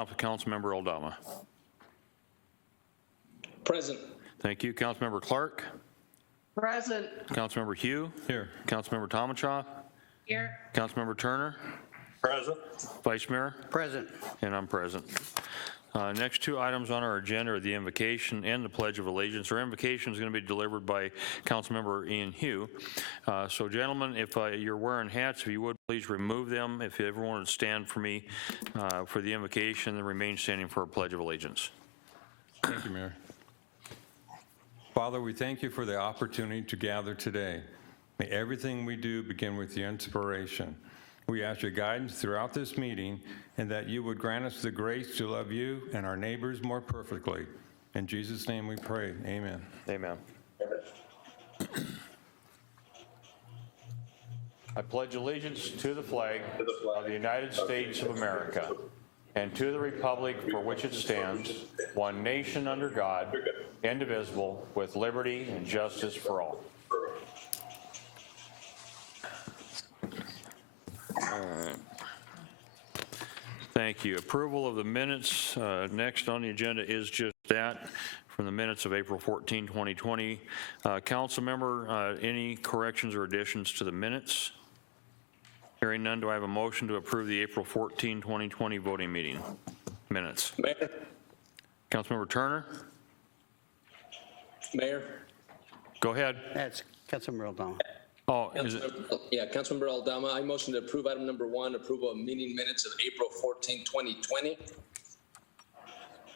off with Councilmember Aldama. Present. Thank you. Councilmember Clark. Present. Councilmember Hugh. Here. Councilmember Tomachoff. Here. Councilmember Turner. Present. Vice Mayor. Present. And I'm present. Next two items on our agenda are the invocation and the Pledge of Allegiance. Our invocation is going to be delivered by Councilmember Ian Hugh. So gentlemen, if you're wearing hats, if you would please remove them. If everyone would stand for me for the invocation, then remain standing for a Pledge of Allegiance. Thank you, Mayor. Father, we thank you for the opportunity to gather today. May everything we do begin with your inspiration. We ask your guidance throughout this meeting and that you would grant us the grace to love you and our neighbors more perfectly. In Jesus' name we pray. Amen. Amen. I pledge allegiance to the flag of the United States of America and to the republic for which it stands, one nation under God, indivisible, with liberty and justice for all. Thank you. Approval of the minutes. Next on the agenda is just that, from the minutes of April 14, 2020. Council member, any corrections or additions to the minutes? Hearing none, do I have a motion to approve the April 14, 2020 voting meeting minutes? Mayor. Councilmember Turner? Mayor. Go ahead. That's Councilmember Aldama. Oh, is it? Yeah, Councilmember Aldama, I motion to approve item number 1, approval of meeting minutes of April 14, 2020.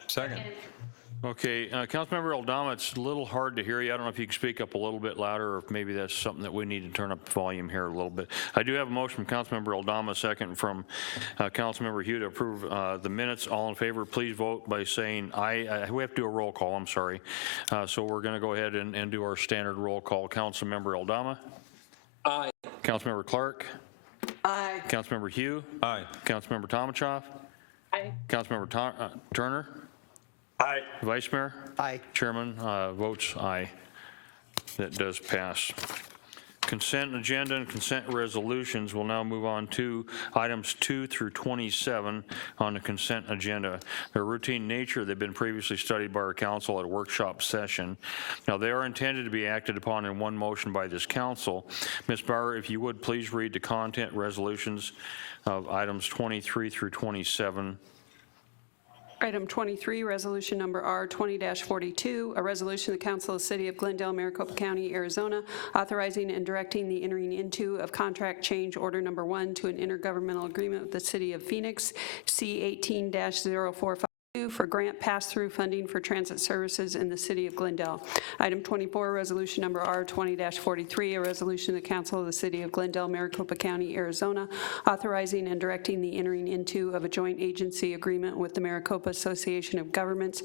Second. Okay, Councilmember Aldama, it's a little hard to hear you. I don't know if you can speak up a little bit louder, or if maybe that's something that we need to turn up the volume here a little bit. I do have a motion from Councilmember Aldama, second from Councilmember Hugh to approve the minutes. All in favor, please vote by saying aye. We have to do a roll call, I'm sorry. So we're going to go ahead and do our standard roll call. Councilmember Aldama? Aye. Councilmember Clark? Aye. Councilmember Hugh? Aye. Councilmember Tomachoff? Aye. Councilmember Turner? Aye. Vice Mayor? Aye. Chairman votes aye. That does pass. Consent agenda and consent resolutions. We'll now move on to items 2 through 27 on the consent agenda. Their routine nature, they've been previously studied by our council at a workshop session. Now, they are intended to be acted upon in one motion by this council. Ms. Bauer, if you would please read the content resolutions of items 23 through 27. Item 23, resolution number R20-42, a resolution of the Council of the City of Glendale, Maricopa County, Arizona, authorizing and directing the entering into of contract change order number 1 to an intergovernmental agreement with the City of Phoenix, C18-0452, for grant pass-through funding for transit services in the City of Glendale. Item 24, resolution number R20-43, a resolution of the Council of the City of Glendale, Maricopa County, Arizona, authorizing and directing the entering into of a joint agency agreement with the Maricopa Association of Governments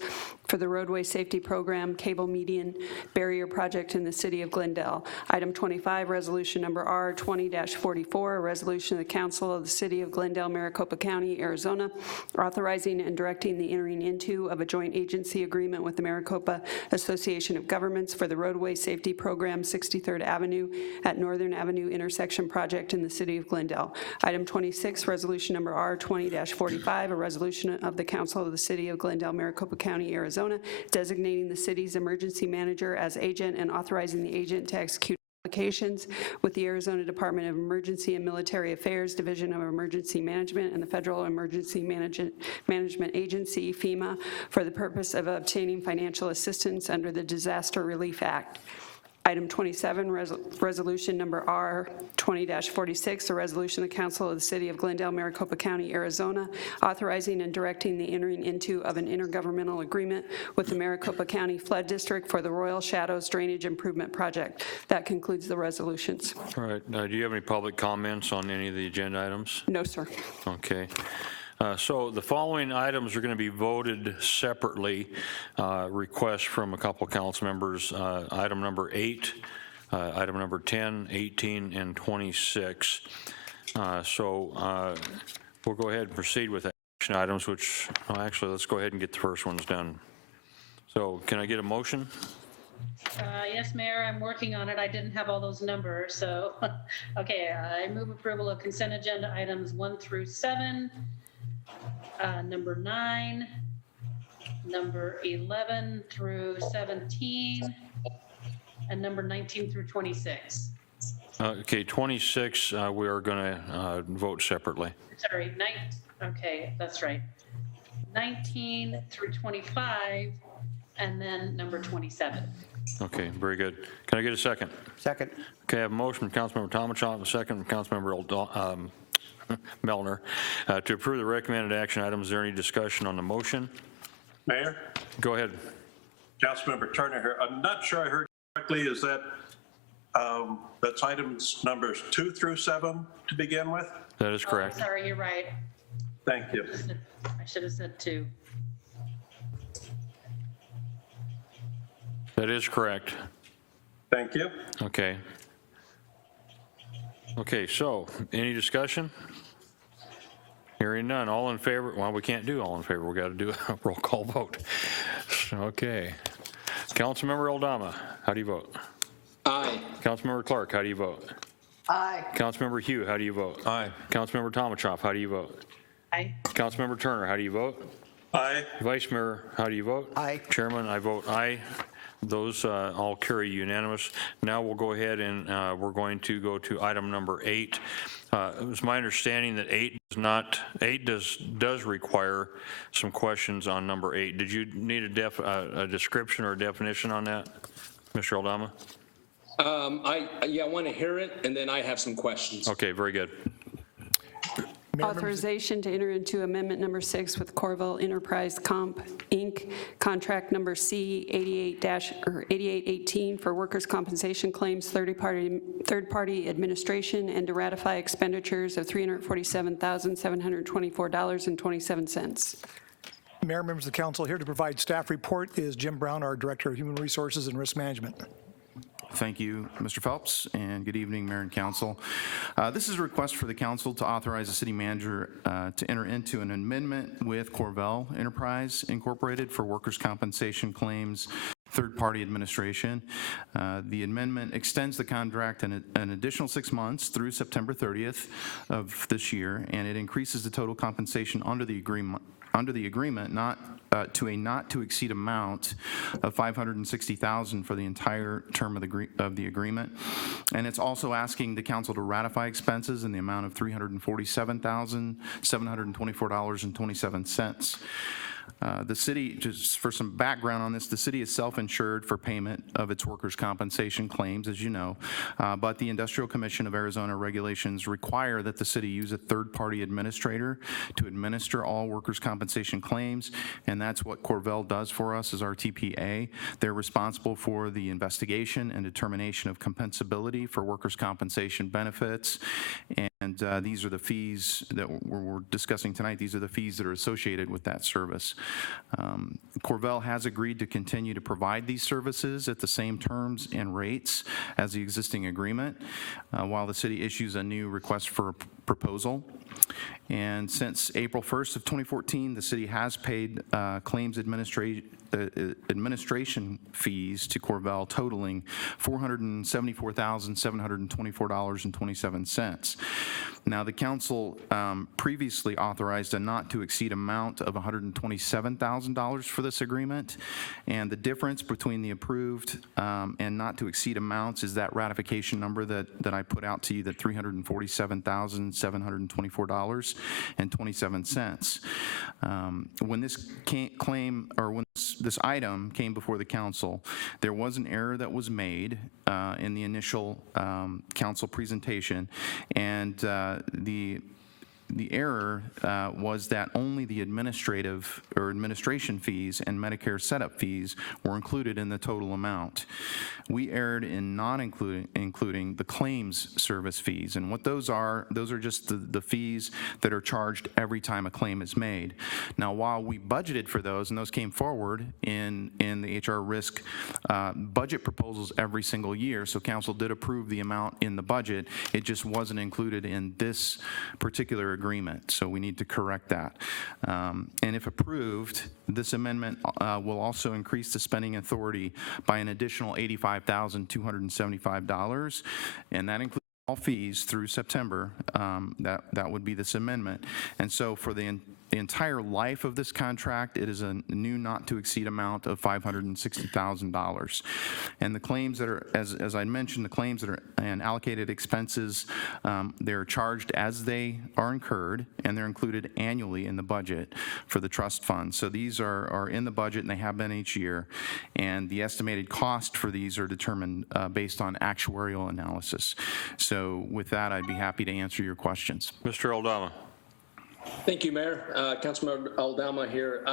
for the roadway safety program cable median barrier project in the City of Glendale. Item 25, resolution number R20-44, a resolution of the Council of the City of Glendale, Maricopa County, Arizona, authorizing and directing the entering into of a joint agency agreement with the Maricopa Association of Governments for the roadway safety program 63rd Avenue at Northern Avenue intersection project in the City of Glendale. Item 26, resolution number R20-45, a resolution of the Council of the City of Glendale, Maricopa County, Arizona, designating the city's emergency manager as agent and authorizing the agent to execute applications with the Arizona Department of Emergency and Military Affairs, Division of Emergency Management, and the Federal Emergency Management Agency, FEMA, for the purpose of obtaining financial assistance under the Disaster Relief Act. Item 27, resolution number R20-46, a resolution of the Council of the City of Glendale, Maricopa County, Arizona, authorizing and directing the entering into of an intergovernmental agreement with the Maricopa County Flood District for the Royal Shadows Drainage Improvement Project. That concludes the resolutions. All right. Do you have any public comments on any of the agenda items? No, sir. Okay. So the following items are going to be voted separately. Requests from a couple of council members. Item number 8, item number 10, 18, and 26. So we'll go ahead and proceed with action items, which, well, actually, let's go ahead and get the first ones done. So can I get a motion? Yes, Mayor, I'm working on it. I didn't have all those numbers, so, okay, I move approval of consent agenda items 1 through 7. number 9, number 11 through 17, and number 19 through 26. Okay, 26, we are going to vote separately. Sorry, okay, that's right. 19 through 25, and then number 27. Okay, very good. Can I get a second? Second. Okay, I have a motion from Councilmember Tomachon, and a second from Councilmember Melner to approve the recommended action items. Is there any discussion on the motion? Mayor, Go ahead. Councilmember Turner here. I'm not sure I heard correctly. Is that that's items numbers 2 through 7 to begin with? That is correct. Oh, sorry, you're right. Thank you. I should have said 2. That is correct. Thank you. Okay. Okay, so any discussion? Hearing none. All in favor? Well, we can't do all in favor. We got to do a roll call vote. Okay. Councilmember Aldama, how do you vote? Aye. Councilmember Clark, how do you vote? Aye. Councilmember Hugh, how do you vote? Aye. Councilmember Tomachoff, how do you vote? Aye. Councilmember Turner, how do you vote? Aye. Vice Mayor, how do you vote? Aye. Chairman, I vote aye. Those all carry unanimous. Now we'll go ahead and we're going to go to item number 8. It was my understanding that 8 does require some questions on number 8. Did you need a description or a definition on that, Mr. Aldama? I want to hear it, and then I have some questions. Okay, very good. Authorization to enter into amendment number 6 with Corville Enterprise Comp, Inc., contract number C88-8818 for workers' compensation claims, third-party administration, and to ratify expenditures of $347,724.27. Mayor, members of the council, here to provide staff report is Jim Brown, our Director of Human Resources and Risk Management. Thank you, Mr. Phelps, and good evening, Mayor and Council. This is a request for the council to authorize the city manager to enter into an amendment with Corville Enterprise Incorporated for workers' compensation claims third-party administration. The amendment extends the contract an additional 6 months through September 30th of this year, and it increases the total compensation under the agreement to a not to exceed amount of $560,000 for the entire term of the agreement. And it's also asking the council to ratify expenses in the amount of $347,724.27. The city, just for some background on this, the city is self-insured for payment of its workers' compensation claims, as you know, but the Industrial Commission of Arizona regulations require that the city use a third-party administrator to administer all workers' compensation claims, and that's what Corville does for us as our TPA. They're responsible for the investigation and determination of compensability for workers' compensation benefits, and these are the fees that we're discussing tonight. These are the fees that are associated with that service. Corville has agreed to continue to provide these services at the same terms and rates as the existing agreement, while the city issues a new request for a proposal. And since April 1st of 2014, the city has paid claims administration fees to Corville totaling $474,724.27. Now, the council previously authorized a not to exceed amount of $127,000 for this agreement, and the difference between the approved and not to exceed amounts is that ratification number that I put out to you, that $347,724.27. When this this item came before the council, there was an error that was made in the initial council presentation, and the error was that only the administrative or administration fees and Medicare setup fees were included in the total amount. We erred in not including the claims service fees, and what those are just the fees that are charged every time a claim is made. Now, while we budgeted for those, and those came forward in the HR risk budget proposals every single year, so council did approve the amount in the budget, it just wasn't included in this particular agreement, so we need to correct that. And if approved, this amendment will also increase the spending authority by an additional $85,275, and that includes all fees through September. That would be this amendment. And so for the the entire life of this contract, it is a new not-to-exceed amount of $560,000. And the claims that are, as I mentioned, the claims that are and allocated expenses, they're charged as they are incurred, and they're included annually in the budget for the trust fund. So these are in the budget, and they have been each year. And the estimated cost for these are determined based on actuarial analysis. So with that, I'd be happy to answer your questions. Mr. Aldama. Thank you, Mayor. Councilmember Aldama here.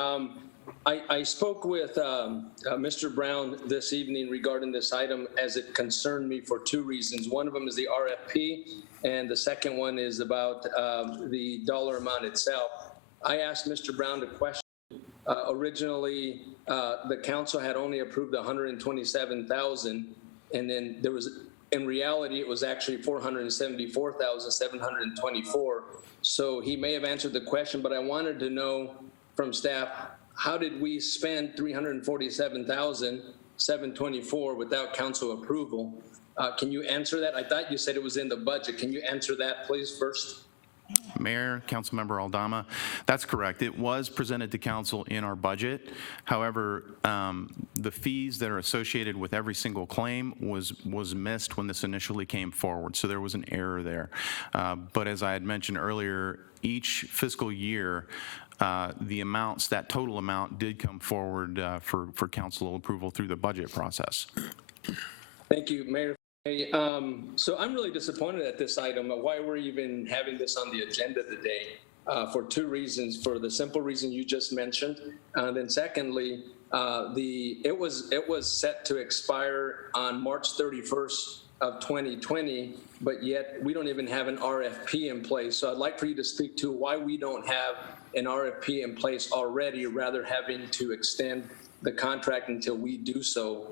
I spoke with Mr. Brown this evening regarding this item as it concerned me for two reasons. One of them is the RFP, and the second one is about the dollar amount itself. I asked Mr. Brown a question. Originally, the council had only approved $127,000, and then there was, in reality, it was actually $474,724. So he may have answered the question, but I wanted to know from staff, how did we spend $347,724 without council approval? Can you answer that? I thought you said it was in the budget. Can you answer that, please, first? Mayor, Councilmember Aldama, that's correct. It was presented to council in our budget. However, the fees that are associated with every single claim was missed when this initially came forward, so there was an error there. But as I had mentioned earlier, each fiscal year, the amounts, that total amount did come forward for council approval through the budget process. Thank you, Mayor. Hey, so I'm really disappointed at this item, why we're even having this on the agenda today, for two reasons. For the simple reason you just mentioned, and then secondly, it was set to expire on March 31st of 2020, but yet we don't even have an RFP in place. So I'd like for you to speak to why we don't have an RFP in place already, rather having to extend the contract until we do so.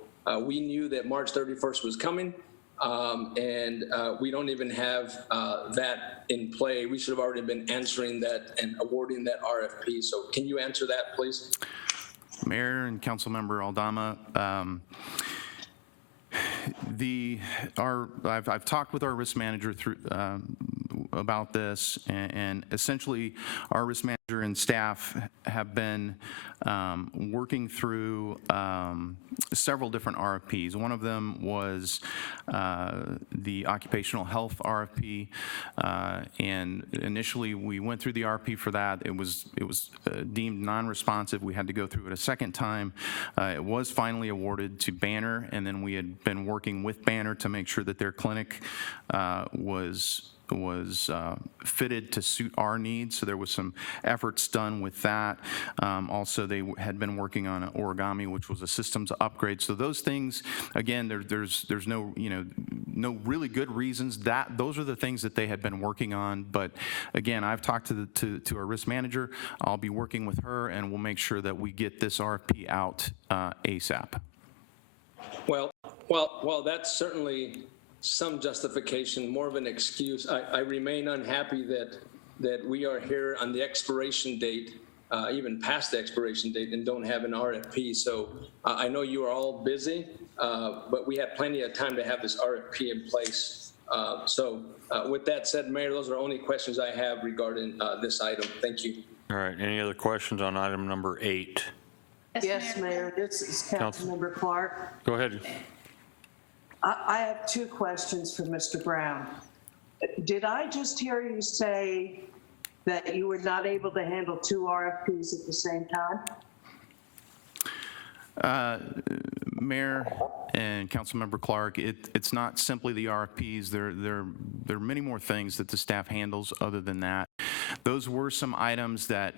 We knew that March 31st was coming. And we don't even have that in play. We should have already been answering that and awarding that RFP. So can you answer that, please? Mayor and Councilmember Aldama, I've talked with our risk manager about this, and essentially our risk manager and staff have been working through several different RFPs. One of them was the occupational health RFP, and initially we went through the RFP for that. It was deemed non-responsive. We had to go through it a second time. It was finally awarded to Banner, and then we had been working with Banner to make sure that their clinic was fitted to suit our needs, so there was some efforts done with that. Also, they had been working on an Origami, which was a systems upgrade. So those things, again, there's no no really good reasons. Those are the things that they had been working on. But again, I've talked to our risk manager. I'll be working with her, and we'll make sure that we get this RFP out ASAP. Well, that's certainly some justification, more of an excuse. I remain unhappy that we are here on the expiration date, even past the expiration date, and don't have an RFP. So I know you are all busy, but we have plenty of time to have this RFP in place. So with that said, Mayor, those are the only questions I have regarding this item. Thank you. All right, any other questions on item number 8? Yes, Mayor, this is Councilmember Clark. Go ahead. I have two questions for Mr. Brown. Did I just hear you say that you were not able to handle two RFPs at the same time? Mayor and Councilmember Clark, it's not simply the RFPs. There are many more things that the staff handles other than that. Those were some items that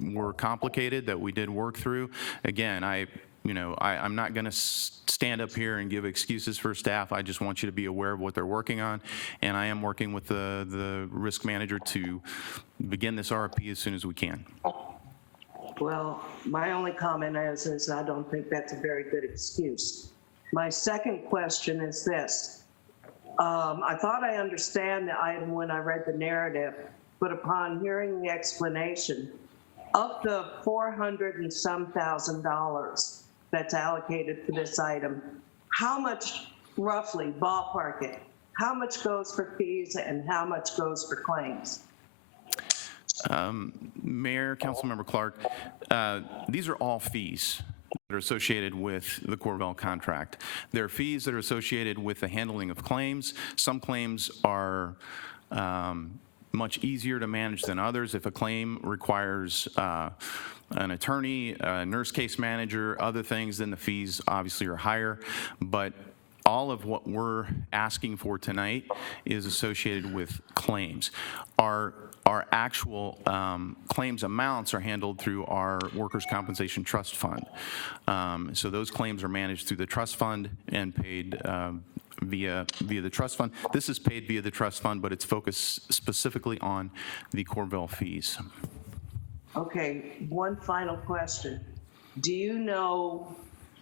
were complicated that we did work through. Again, I'm not going to stand up here and give excuses for staff. I just want you to be aware of what they're working on, and I am working with the risk manager to begin this RFP as soon as we can. Well, my only comment is I don't think that's a very good excuse. My second question is this. I thought I understand the item when I read the narrative, but upon hearing the explanation, of the $400 and some thousand that's allocated for this item, how much, roughly, ballpark it, how much goes for fees and how much goes for claims? Mayor, Councilmember Clark, these are all fees that are associated with the Corvell contract. There are fees that are associated with the handling of claims. Some claims are much easier to manage than others. If a claim requires an attorney, a nurse case manager, other things, then the fees obviously are higher. But all of what we're asking for tonight is associated with claims. Our actual claims amounts are handled through our Workers' Compensation Trust Fund. So those claims are managed through the trust fund and paid via the trust fund. This is paid via the trust fund, but it's focused specifically on the Corvell fees. Okay, one final question. Do you know,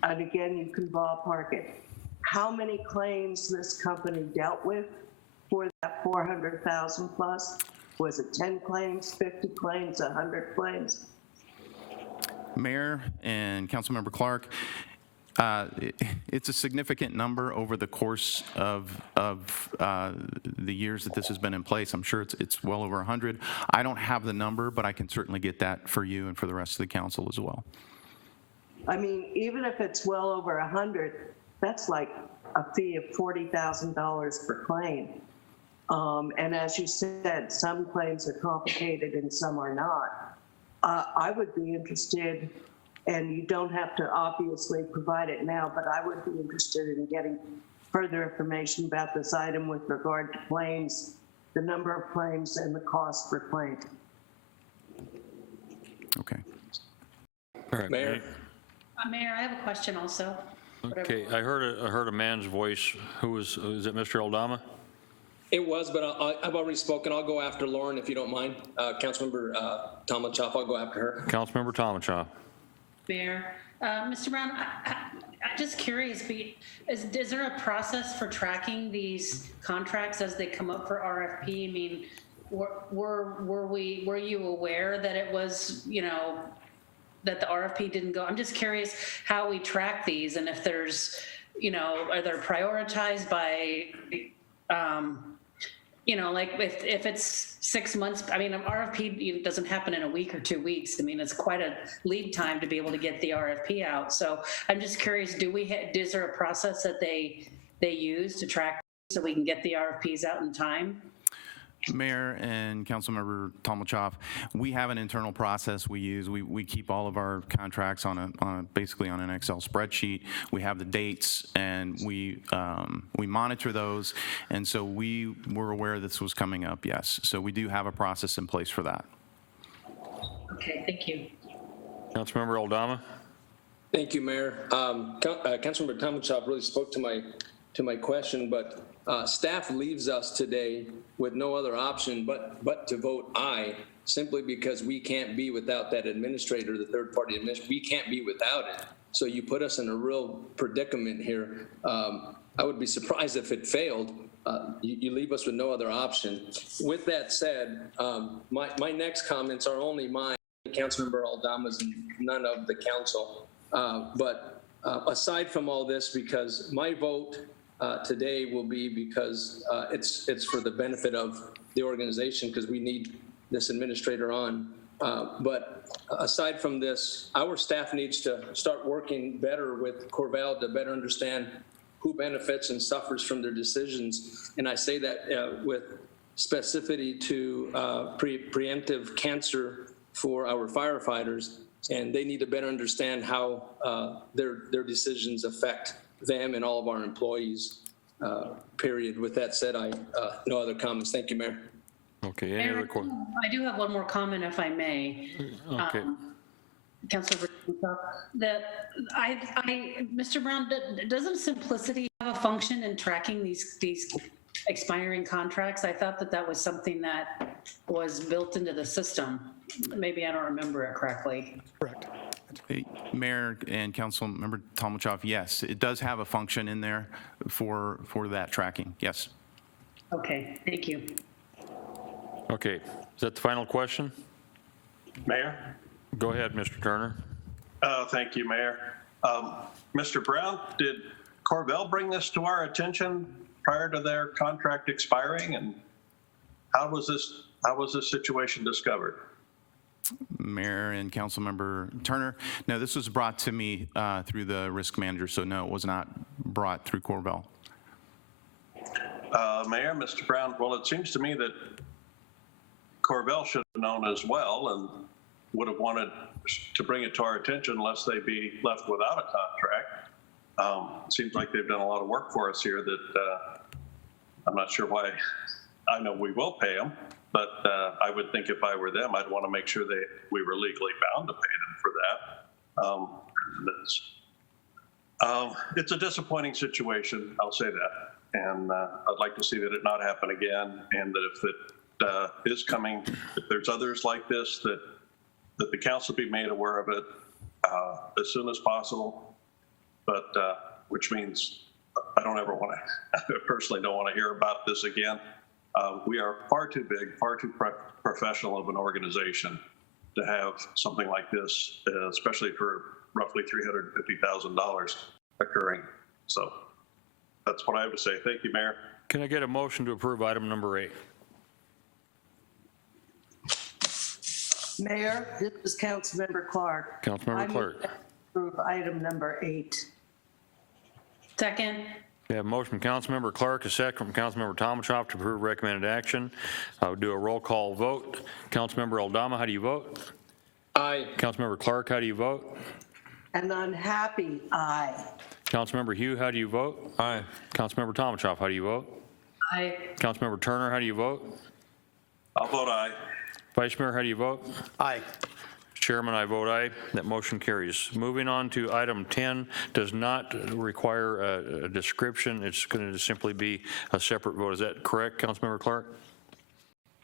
and again, you can ballpark it, how many claims this company dealt with for that 400,000 plus? Was it 10 claims, 50 claims, 100 claims? Mayor and Councilmember Clark, it's a significant number over the course of the years that this has been in place. I'm sure it's well over 100. I don't have the number, but I can certainly get that for you and for the rest of the council as well. I mean, even if it's well over 100, that's like a fee of $40,000 per claim. And as you said, some claims are complicated and some are not. I would be interested, and you don't have to obviously provide it now, but I would be interested in getting further information about this item with regard to claims, the number of claims and the cost per claim. Okay. All right, Mayor? Mayor, I have a question also. Okay, I heard a man's voice. Is it Mr. Aldama? It was, but I've already spoken. I'll go after Lauren if you don't mind. Councilmember Tomachoff, I'll go after her. Councilmember Tomachoff. Mayor, Mr. Brown, I'm just curious, is there a process for tracking these contracts as they come up for RFP? I mean, were you aware that it was, that the RFP didn't go? I'm just curious how we track these, and if there's, are they prioritized by, like if it's 6 months, I mean, an RFP doesn't happen in a week or 2 weeks. I mean, it's quite a lead time to be able to get the RFP out. So I'm just curious, is there a process that they use to track so we can get the RFPs out in time? Mayor and Councilmember Tomachoff, we have an internal process we use. We keep all of our contracts basically on an Excel spreadsheet. We have the dates, and we monitor those. And so we were aware this was coming up, yes. So we do have a process in place for that. Okay, thank you. Councilmember Aldama. Thank you, Mayor. Councilmember Tomachoff really spoke to my question, but staff leaves us today with no other option but to vote aye, simply because we can't be without that administrator, the third-party administrator. We can't be without it. So you put us in a real predicament here. I would be surprised if it failed. You leave us with no other option. With that said, my next comments are only mine, Councilmember Aldama's, and none of the council. But aside from all this, because my vote today will be because it's for the benefit of the organization, because we need this administrator on. But aside from this, our staff needs to start working better with Corvell to better understand who benefits and suffers from their decisions. And I say that with specificity to preemptive cancer for our firefighters, and they need to better understand how their decisions affect them and all of our employees, period. With that said, no other comments. Thank you, Mayor. Okay, any other questions? I do have one more comment, if I may. Okay. Councilor, Mr. Brown, doesn't simplicity have a function in tracking these expiring contracts? I thought that was something that was built into the system. Maybe I don't remember it correctly. Correct. Mayor and Councilmember Tomachoff, yes, it does have a function in there for that tracking, yes. Okay, thank you. Okay, is that the final question? Mayor? Go ahead, Mr. Turner. Thank you, Mayor. Mr. Brown, did Corvell bring this to our attention prior to their contract expiring? And how was this situation discovered? Mayor and Councilmember Turner. No, this was brought to me through the risk manager, so no, it was not brought through Corvell. Mayor, Mr. Brown, well, it seems to me that Corvell should have known as well and would have wanted to bring it to our attention lest they be left without a contract. It seems like they've done a lot of work for us here that I'm not sure why. I know we will pay them, but I would think if I were them, I'd want to make sure we were legally bound to pay them for that. It's a disappointing situation, I'll say that. And I'd like to see that it not happen again, and that if it is coming, if there's others like this, that the council be made aware of it as soon as possible. But which means I don't ever want to, I personally don't want to hear about this again. We are far too big, far too professional of an organization to have something like this, especially for roughly $350,000 occurring. So that's what I have to say. Thank you, Mayor. Can I get a motion to approve item number 8? Mayor, this is Councilmember Clark. Councilmember Clark. I move to approve item number 8. Second. We have a motion from Councilmember Clark, a second from Councilmember Tomachoff to approve recommended action. I would do a roll call vote. Councilmember Aldama, how do you vote? Aye. Councilmember Clark, how do you vote? An unhappy aye. Councilmember Hugh, how do you vote? Aye. Councilmember Tomachoff, how do you vote? Aye. Councilmember Turner, how do you vote? I'll vote aye. Vice Mayor, how do you vote? Aye. Chairman, I vote aye. That motion carries. Moving on to item 10, does not require a description. It's going to simply be a separate vote. Is that correct, Councilmember Clark?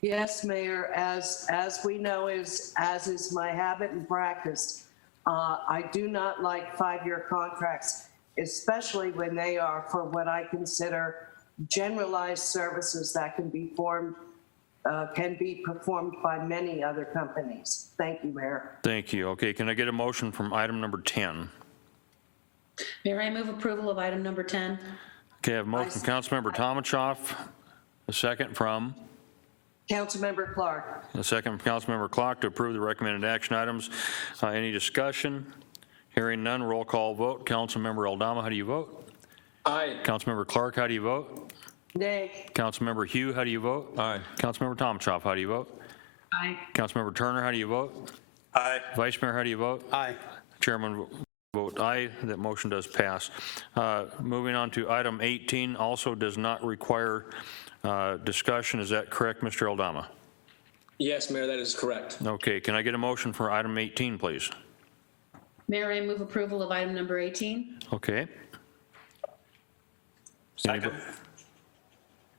Yes, Mayor, as we know, as is my habit and practice, I do not like 5-year contracts, especially when they are for what I consider generalized services that can be performed by many other companies. Thank you, Mayor. Thank you. Okay, can I get a motion from item number 10? Mayor, I move approval of item number 10. Okay, I have a motion from Councilmember Tomachoff, a second from? Councilmember Clark. A second from Councilmember Clark to approve the recommended action items. Any discussion? Hearing none, roll call vote. Councilmember Aldama, how do you vote? Aye. Councilmember Clark, how do you vote? Nay. Councilmember Hugh, how do you vote? Aye. Councilmember Tomachoff, how do you vote? Aye. Councilmember Turner, how do you vote? Aye. Vice Mayor, how do you vote? Aye. Chairman vote aye. That motion does pass. Moving on to item 18, also does not require discussion. Is that correct, Mr. Aldama? Yes, Mayor, that is correct. Okay, can I get a motion for item 18, please? Mayor, I move approval of item number 18. Okay. Second.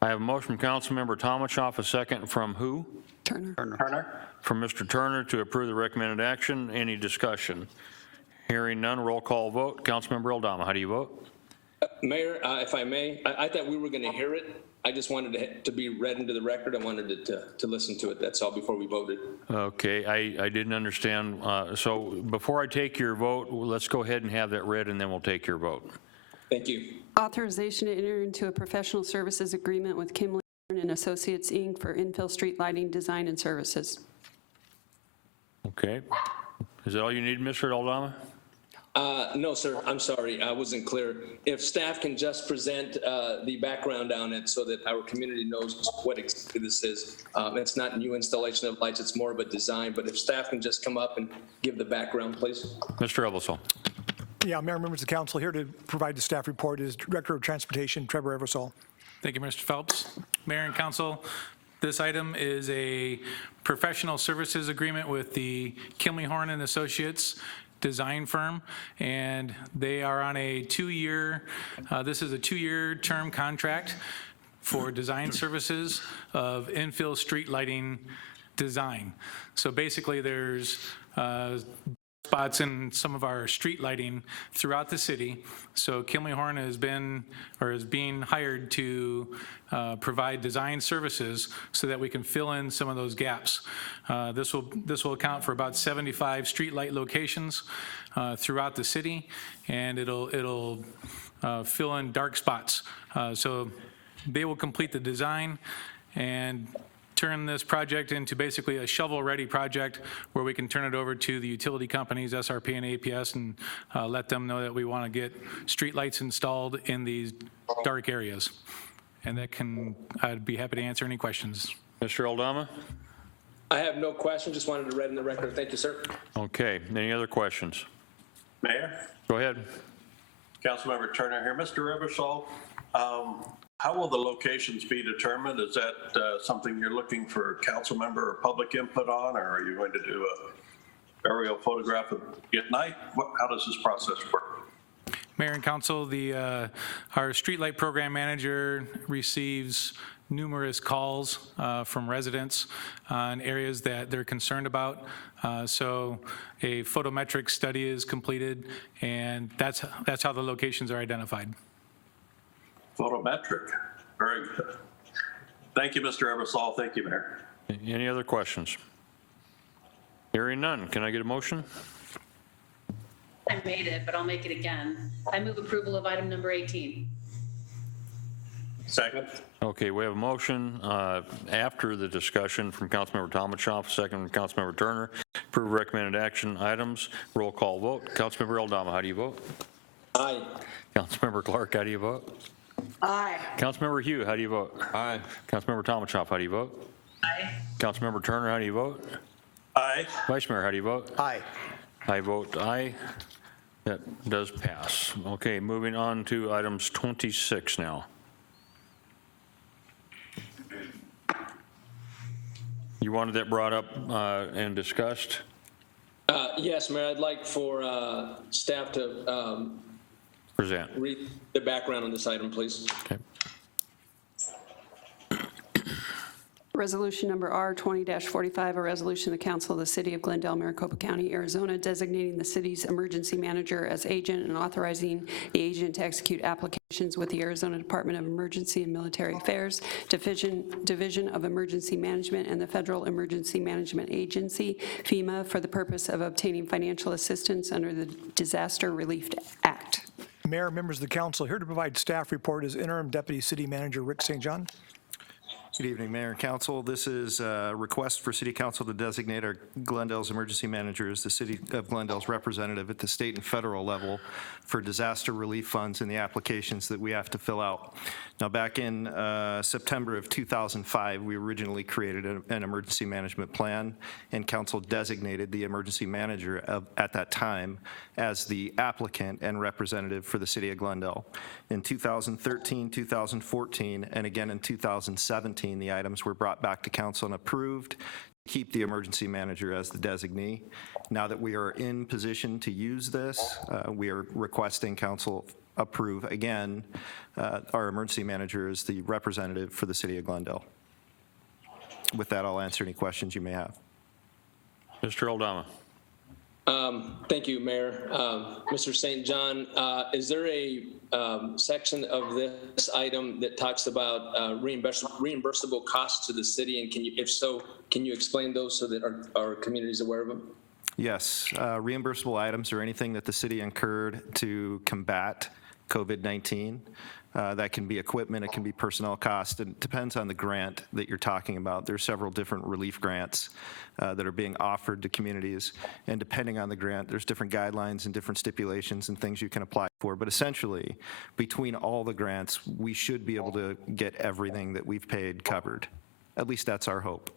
I have a motion from Councilmember Tomachoff, a second from who? Turner. Turner. From Mr. Turner to approve the recommended action. Any discussion? Hearing none, roll call vote. Councilmember Aldama, how do you vote? Mayor, if I may, I thought we were going to hear it. I just wanted it to be read into the record. I wanted it to listen to it. That's all before we voted. Okay, I didn't understand. So before I take your vote, let's go ahead and have that read, and then we'll take your vote. Thank you. Authorization to enter into a professional services agreement with Kimley and Associates, Inc. for infill street lighting design and services. Okay. Is that all you need, Mr. Aldama? No, sir, I'm sorry. I wasn't clear. If staff can just present the background on it so that our community knows what exactly this is. It's not new installation of lights, it's more of a design, but if staff can just come up and give the background, please. Mr. Eversole. Yeah, Mayor, members of the council, here to provide the staff report is Director of Transportation, Trevor Eversole. Thank you, Mr. Phelps. Mayor and council, this item is a professional services agreement with the Kimley Horn and Associates design firm, and they are on a 2-year, this is a 2-year term contract for design services of infill street lighting design. So basically there's spots in some of our street lighting throughout the city. So Kimley Horn has been, or is being hired to provide design services so that we can fill in some of those gaps. This will account for about 75 street light locations throughout the city, and it'll fill in dark spots. So they will complete the design, and turn this project into basically a shovel-ready project where we can turn it over to the utility companies, SRP and APS, and let them know that we want to get streetlights installed in these dark areas. And I'd be happy to answer any questions. Mr. Aldama? I have no question, just wanted to read in the record. Thank you, sir. Okay, any other questions? Mayor, Go ahead. Councilmember Turner here. Mr. Eversole, how will the locations be determined? Is that something you're looking for council member or public input on, or are you going to do a aerial photograph at night? How does this process work? Mayor and council, our streetlight program manager receives numerous calls from residents on areas that they're concerned about. So a photometric study is completed, and that's how the locations are identified. Photometric. Very good. Thank you, Mr. Eversole. Thank you, Mayor. Any other questions? Hearing none, can I get a motion? I made it, but I'll make it again. I move approval of item number 18. Second. Okay, we have a motion after the discussion from Councilmember Tomachoff, second from Councilmember Turner. Approve recommended action items. Roll call vote. Councilmember Aldama, how do you vote? Aye. Councilmember Clark, how do you vote? Aye. Councilmember Hugh, how do you vote? Aye. Councilmember Tomachoff, how do you vote? Aye. Councilmember Turner, how do you vote? Aye. Vice Mayor, how do you vote? Aye. I vote aye. That does pass. Okay, moving on to items 26 now. You wanted that brought up and discussed? Yes, Mayor, I'd like for staff to Present. read the background on this item, please. Okay. Resolution number R 20-45, a resolution of the Council of the City of Glendale, Maricopa County, Arizona, designating the city's emergency manager as agent and authorizing the agent to execute applications with the Arizona Department of Emergency and Military Affairs, Division of Emergency Management, and the Federal Emergency Management Agency, FEMA, for the purpose of obtaining financial assistance under the Disaster Relief Act. Mayor, members of the council, here to provide staff report is Interim Deputy City Manager Rick St. John. Good evening, Mayor and Council. This is a request for City Council to designate our Glendale's emergency manager as the City of Glendale's representative at the state and federal level for disaster relief funds and the applications that we have to fill out. Now, back in September of 2005, we originally created an emergency management plan, and Council designated the emergency manager at that time as the applicant and representative for the City of Glendale. In 2013, 2014, and again in 2017, the items were brought back to Council and approved to keep the emergency manager as the designee. Now that we are in position to use this, we are requesting Council approve again our emergency manager as the representative for the City of Glendale. With that, I'll answer any questions you may have. Mr. Aldama. Thank you, Mayor. Mr. St. John, is there a section of this item that talks about reimbursable costs to the city? And if so, can you explain those so that our community is aware of them? Yes, reimbursable items are anything that the city incurred to combat COVID-19. That can be equipment, it can be personnel cost. It depends on the grant that you're talking about. There's several different relief grants that are being offered to communities. And depending on the grant, there's different guidelines and different stipulations and things you can apply for. But essentially, between all the grants, we should be able to get everything that we've paid covered. At least that's our hope.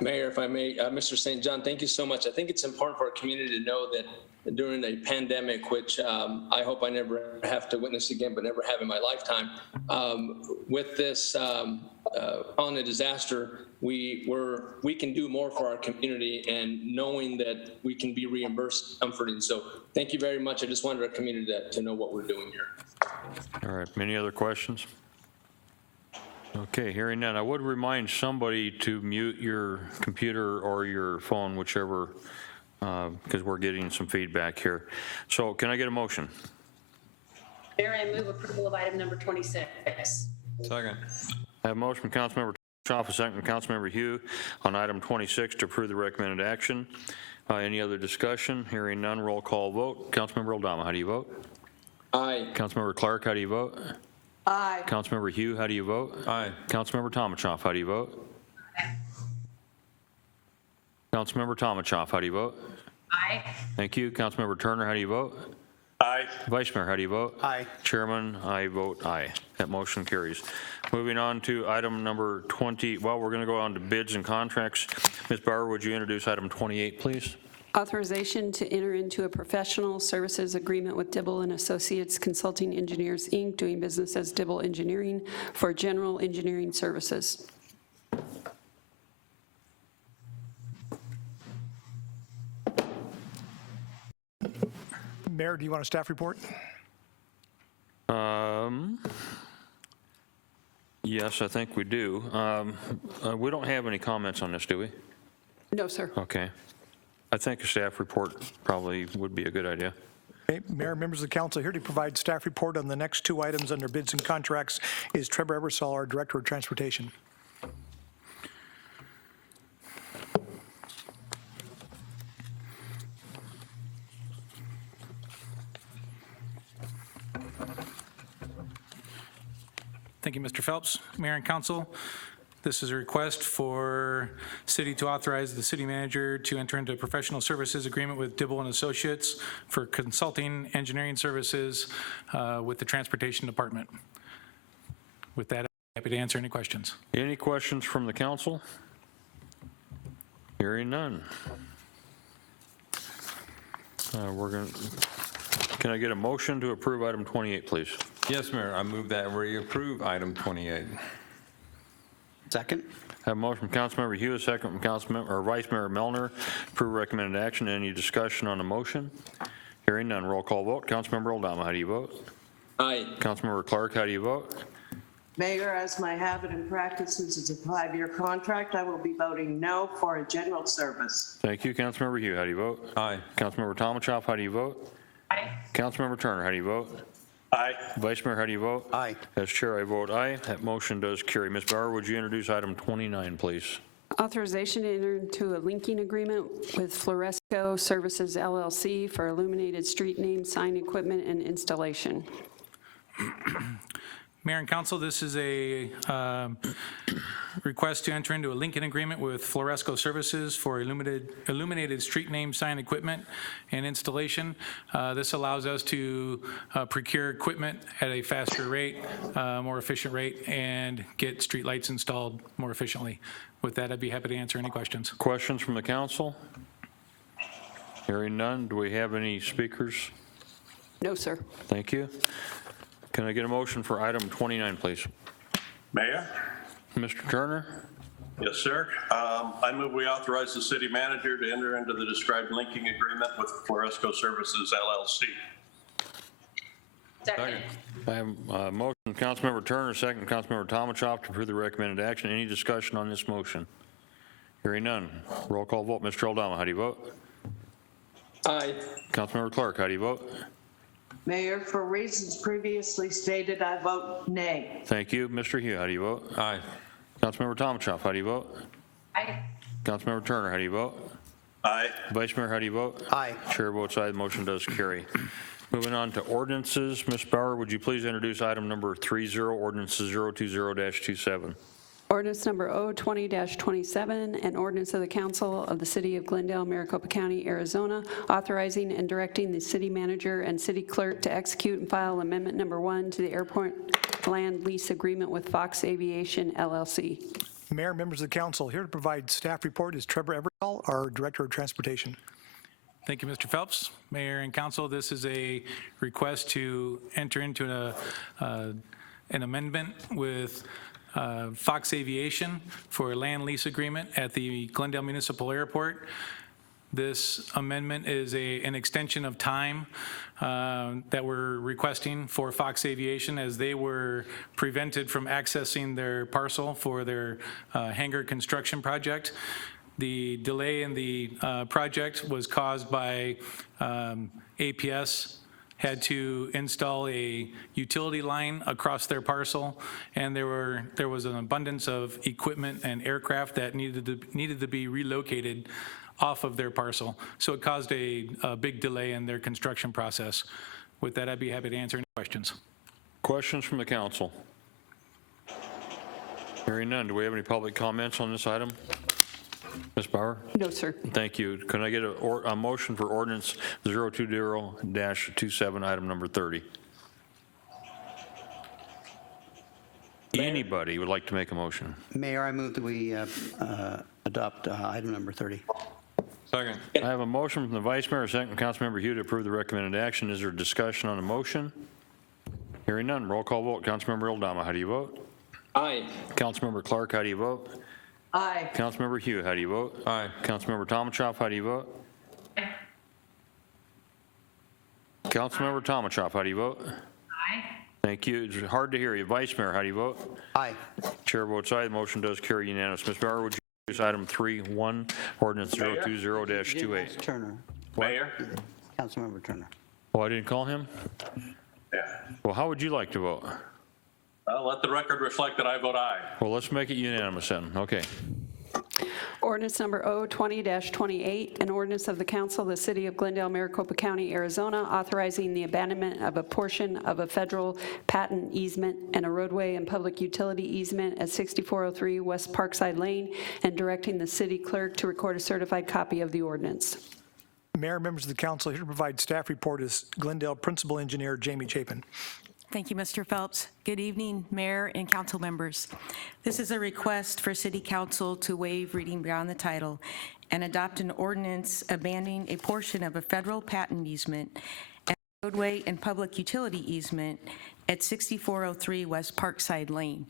Mayor, if I may, Mr. St. John, thank you so much. I think it's important for our community to know that during a pandemic, which I hope I never have to witness again, but never have in my lifetime, with this on a disaster, we can do more for our community, and knowing that we can be reimbursed, comforting. So thank you very much. I just wanted our community to know what we're doing here. All right, any other questions? Okay, hearing none. I would remind somebody to mute your computer or your phone, whichever, because we're getting some feedback here. So can I get a motion? Mayor, I move approval of item number 26. Second. I have a motion from Councilmember Schaaf, a second from Councilmember Hugh on item 26 to approve the recommended action. Any other discussion? Hearing none, roll call vote. Councilmember Aldama, how do you vote? Aye. Councilmember Clark, how do you vote? Aye. Councilmember Hugh, how do you vote? Aye. Councilmember Tomachoff, how do you vote? Councilmember Tomachoff, how do you vote? Aye. Thank you. Councilmember Turner, how do you vote? Aye. Vice Mayor, how do you vote? Aye. Chairman, I vote aye. That motion carries. Moving on to item number 20. Well, we're going to go on to bids and contracts. Ms. Bauer, would you introduce item 28, please? Authorization to enter into a professional services agreement with Dibble and Associates Consulting Engineers, Inc., doing business as Dibble Engineering, for general engineering services. Mayor, do you want a staff report? Yes, I think we do. We don't have any comments on this, do we? No, sir. Okay. I think a staff report probably would be a good idea. Okay, Mayor, members of the council, here to provide staff report on the next two items under bids and contracts is Trevor Ebersol, our Director of Transportation. Thank you, Mr. Phelps. Mayor and council, this is a request for city to authorize the city manager to enter into a professional services agreement with Dibble and Associates for consulting engineering services with the Transportation Department. With that, I'm happy to answer any questions. Any questions from the council? Hearing none. Can I get a motion to approve item 28, please? Yes, Mayor, I move that we approve item 28. Second? Have a motion from Councilmember Hughes, second from Councilmember or Vice Mayor Melner. Approve recommended action. Any discussion on the motion? Hearing none. Roll call vote. Councilmember Oldham, how do you vote? Aye. Councilmember Clark, how do you vote? Mayor, as my habit and practice, this is a 5-year contract. I will be voting no for a general service. Thank you. Councilmember Hughes, how do you vote? Aye. Councilmember Tomachoff, how do you vote? Aye. Councilmember Turner, how do you vote? Aye. Vice Mayor, how do you vote? Aye. As chair, I vote aye. That motion does carry. Ms. Bauer, would you introduce item 29, please? Authorization to enter into a linking agreement with Floresco Services LLC for illuminated street name sign equipment and installation. Mayor and council, this is a request to enter into a linking agreement with Floresco Services for illuminated street name sign equipment and installation. This allows us to procure equipment at a faster rate, more efficient rate, and get street lights installed more efficiently. With that, I'd be happy to answer any questions. Questions from the council? Hearing none. Do we have any speakers? No, sir. Thank you. Can I get a motion for item 29, please? Mayor? Mr. Turner? Yes, sir. I move we authorize the city manager to enter into the described linking agreement with Floresco Services LLC. Second. I have a motion from Councilmember Turner, second from Councilmember Tomachoff to approve the recommended action. Any discussion on this motion? Hearing none. Roll call vote. Mr. Aldama, how do you vote? Aye. Councilmember Clark, how do you vote? Mayor, for reasons previously stated, I vote nay. Thank you. Mr. Hugh, how do you vote? Aye. Councilmember Tomachoff, how do you vote? Aye. Councilmember Turner, how do you vote? Aye. Vice Mayor, how do you vote? Aye. Chair votes aye. The motion does carry. Moving on to ordinances. Ms. Bauer, would you please introduce item number 30, ordinances 020-27? Ordinance number 020-27, an ordinance of the Council of the City of Glendale, Maricopa County, Arizona, authorizing and directing the city manager and city clerk to execute and file amendment number 1 to the airport land lease agreement with Fox Aviation, LLC. Mayor, members of the council, here to provide staff report is Trevor Ebersol, our Director of Transportation. Thank you, Mr. Phelps. Mayor and council, this is a request to enter into an amendment with Fox Aviation for a land lease agreement at the Glendale Municipal Airport. This amendment is an extension of time that we're requesting for Fox Aviation, as they were prevented from accessing their parcel for their hangar construction project. The delay in the project was caused by APS had to install a utility line across their parcel, and there was an abundance of equipment and aircraft that needed to be relocated off of their parcel. So it caused a big delay in their construction process. With that, I'd be happy to answer any questions. Questions from the council? Hearing none, do we have any public comments on this item? Ms. Bauer? No, sir. Thank you. Can I get a motion for ordinance 020-27, item number 30? Anybody would like to make a motion? Mayor, I move that we adopt item number 30. Second. I have a motion from the Vice Mayor, a second from Councilmember Hugh to approve the recommended action. Is there discussion on the motion? Hearing none, roll call vote. Councilmember Aldama, how do you vote? Aye. Councilmember Clark, how do you vote? Aye. Councilmember Hugh, how do you vote? Aye. Councilmember Tomachoff, how do you vote? Councilmember Tomachoff, how do you vote? Aye. Thank you. It's hard to hear you. Vice Mayor, how do you vote? Aye. Chair votes aye. The motion does carry unanimous. Ms. Bauer, would you introduce item 3-1, ordinance 020-28? Turner. Mayor? Councilmember Turner. Oh, I didn't call him? Yeah. Well, how would you like to vote? Let the record reflect that I vote aye. Well, let's make it unanimous then. Okay. Ordinance number O20-28, an ordinance of the Council of the City of Glendale, Maricopa County, Arizona, authorizing the abandonment of a portion of a federal patent easement and a roadway and public utility easement at 6403 West Parkside Lane, and directing the city clerk to record a certified copy of the ordinance. Mayor, members of the council, here to provide staff report is Glendale Principal Engineer Jamie Chapin. Thank you, Mr. Phelps. Good evening, Mayor and council members. This is a request for City Council to waive reading beyond the title and adopt an ordinance abandoning a portion of a federal patent easement and roadway and public utility easement at 6403 West Parkside Lane.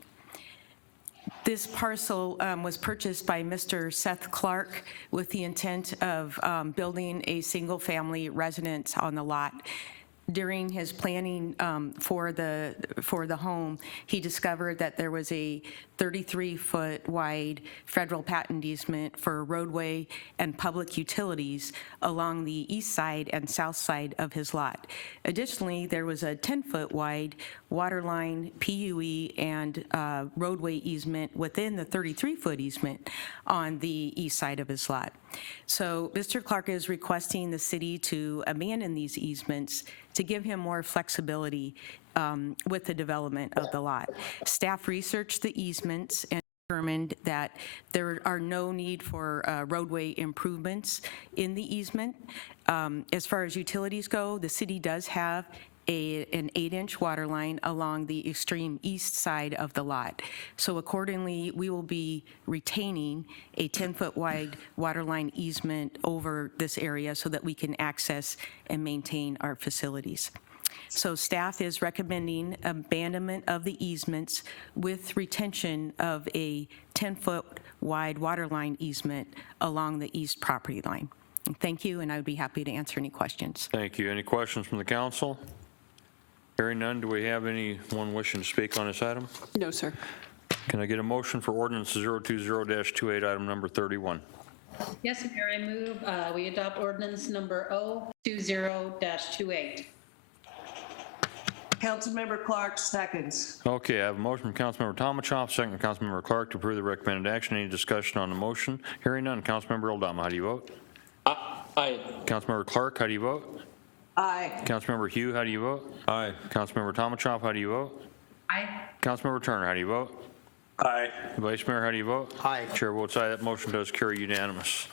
This parcel was purchased by Mr. Seth Clark with the intent of building a single-family residence on the lot. During his planning for the home, he discovered that there was a 33-foot wide federal patent easement for roadway and public utilities along the east side and south side of his lot. Additionally, there was a 10-foot wide water line, PUE, and roadway easement within the 33-foot easement on the east side of his lot. So Mr. Clark is requesting the city to abandon these easements to give him more flexibility with the development of the lot. Staff researched the easements and determined that there are no need for roadway improvements in the easement. As far as utilities go, the city does have an 8-inch water line along the extreme east side of the lot. So accordingly, we will be retaining a 10-foot wide water line easement over this area so that we can access and maintain our facilities. So staff is recommending abandonment of the easements with retention of a 10-foot wide water line easement along the east property line. Thank you, and I would be happy to answer any questions. Thank you. Any questions from the council? Hearing none, do we have anyone wishing to speak on this item? No, sir. Can I get a motion for ordinance 020-28, item number 31? Yes, Mayor, I move we adopt ordinance number O20-28. Councilmember Clark seconds. Okay, I have a motion from Councilmember Tomachoff, second from Councilmember Clark to approve the recommended action. Any discussion on the motion? Hearing none. Councilmember Aldama, how do you vote? Aye. Councilmember Clark, how do you vote? Aye. Councilmember Hugh, how do you vote? Aye. Councilmember Tomachoff, how do you vote? Aye. Councilmember Turner, how do you vote? Aye. Vice Mayor, how do you vote? Aye. Chair votes aye. That motion does carry unanimous.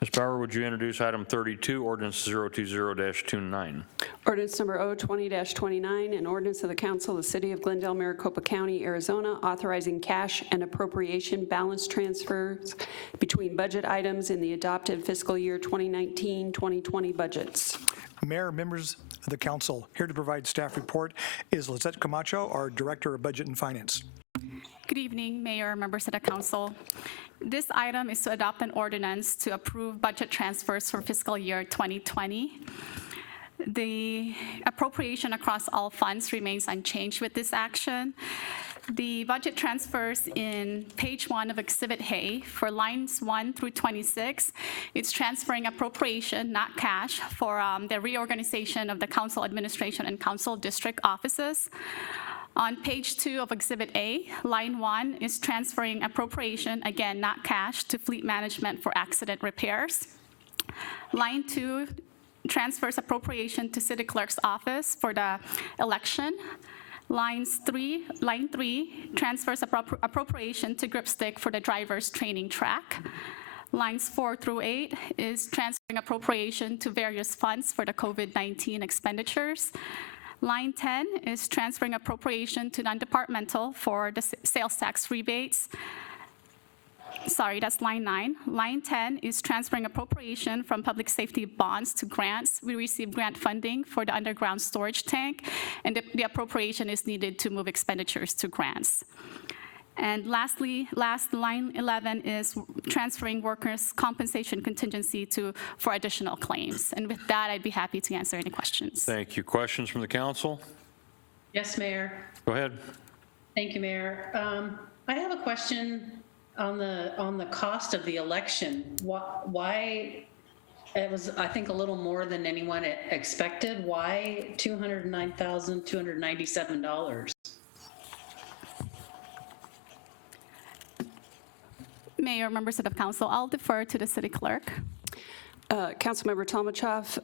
Ms. Bauer, would you introduce item 32, ordinance 020-29? Ordinance number O20-29, an ordinance of the Council of the City of Glendale, Maricopa County, Arizona, authorizing cash and appropriation balance transfers between budget items in the adopted fiscal year 2019-2020 budgets. Mayor, members of the council, here to provide staff report is Lizette Camacho, our Director of Budget and Finance. Good evening, Mayor, members of the council. This item is to adopt an ordinance to approve budget transfers for fiscal year 2020. The appropriation across all funds remains unchanged with this action. The budget transfers in page 1 of Exhibit A for lines 1 through 26, it's transferring appropriation, not cash, for the reorganization of the council administration and council district offices. On page 2 of Exhibit A, line 1 is transferring appropriation, again, not cash, to fleet management for accident repairs. Line 2 transfers appropriation to city clerk's office for the election. Line 3 transfers appropriation to gripstick for the driver's training track. Lines 4 through 8 is transferring appropriation to various funds for the COVID-19 expenditures. Line 10 is transferring appropriation to non-departmental for the sales tax rebates. Sorry, that's line 9. Line 10 is transferring appropriation from public safety bonds to grants. We received grant funding for the underground storage tank, and the appropriation is needed to move expenditures to grants. And lastly, line 11 is transferring workers' compensation contingency for additional claims. And with that, I'd be happy to answer any questions. Thank you. Questions from the council? Yes, Mayor. Go ahead. Thank you, Mayor. I have a question on the cost of the election. Why it was, I think, a little more than anyone expected. Why $209,297? Mayor, members of the council, I'll defer to the city clerk. Councilmember Tomachov,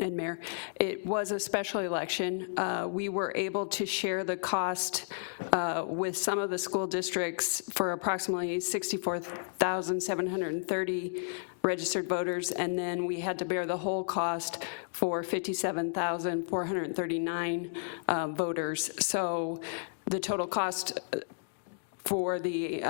and Mayor, it was a special election. We were able to share the cost with some of the school districts for approximately 64,730 registered voters, and then we had to bear the whole cost for 57,439 voters. So the total cost for the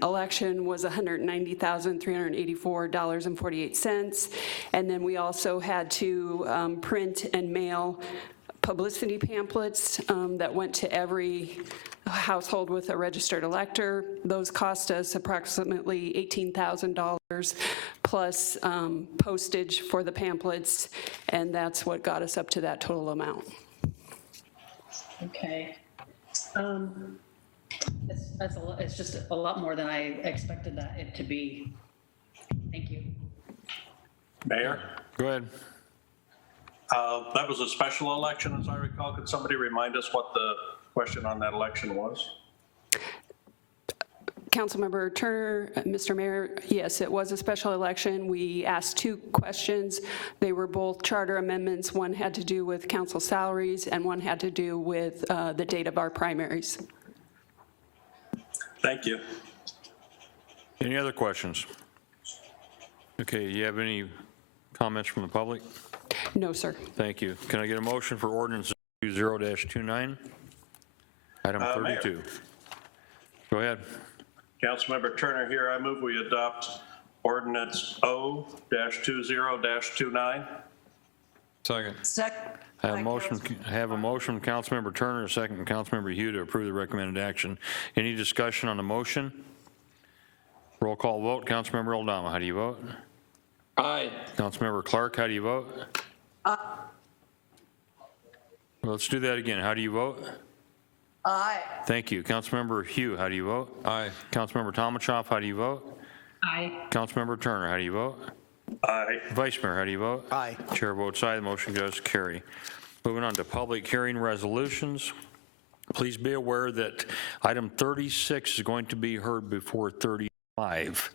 election was $190,384.48. And then we also had to print and mail publicity pamphlets that went to every household with a registered elector. Those cost us approximately $18,000 plus postage for the pamphlets, and that's what got us up to that total amount. Okay. It's just a lot more than I expected it to be. Thank you. Mayor? Go ahead. That was a special election, as I recall. Could somebody remind us what the question on that election was? Councilmember Turner, Mr. Mayor, yes, it was a special election. We asked 2 questions. They were both charter amendments. One had to do with council salaries, and one had to do with the date of our primaries. Thank you. Any other questions? Okay, you have any comments from the public? No, sir. Thank you. Can I get a motion for ordinance 20-29? Item 32. Mayor. Go ahead. Councilmember Turner here. I move we adopt ordinance O-20-29. Second. I have a motion from Councilmember Turner, a second from Councilmember Hugh to approve the recommended action. Any discussion on the motion? Roll call vote. Councilmember Aldama, how do you vote? Aye. Councilmember Clark, how do you vote? Aye. Well, let's do that again. How do you vote? Aye. Thank you. Councilmember Hugh, how do you vote? Aye. Councilmember Tomachov, how do you vote? Aye. Councilmember Turner, how do you vote? Aye. Vice Mayor, how do you vote? Aye. Chair votes aye. The motion does carry. Moving on to public hearing resolutions. Please be aware that item 36 is going to be heard before 35.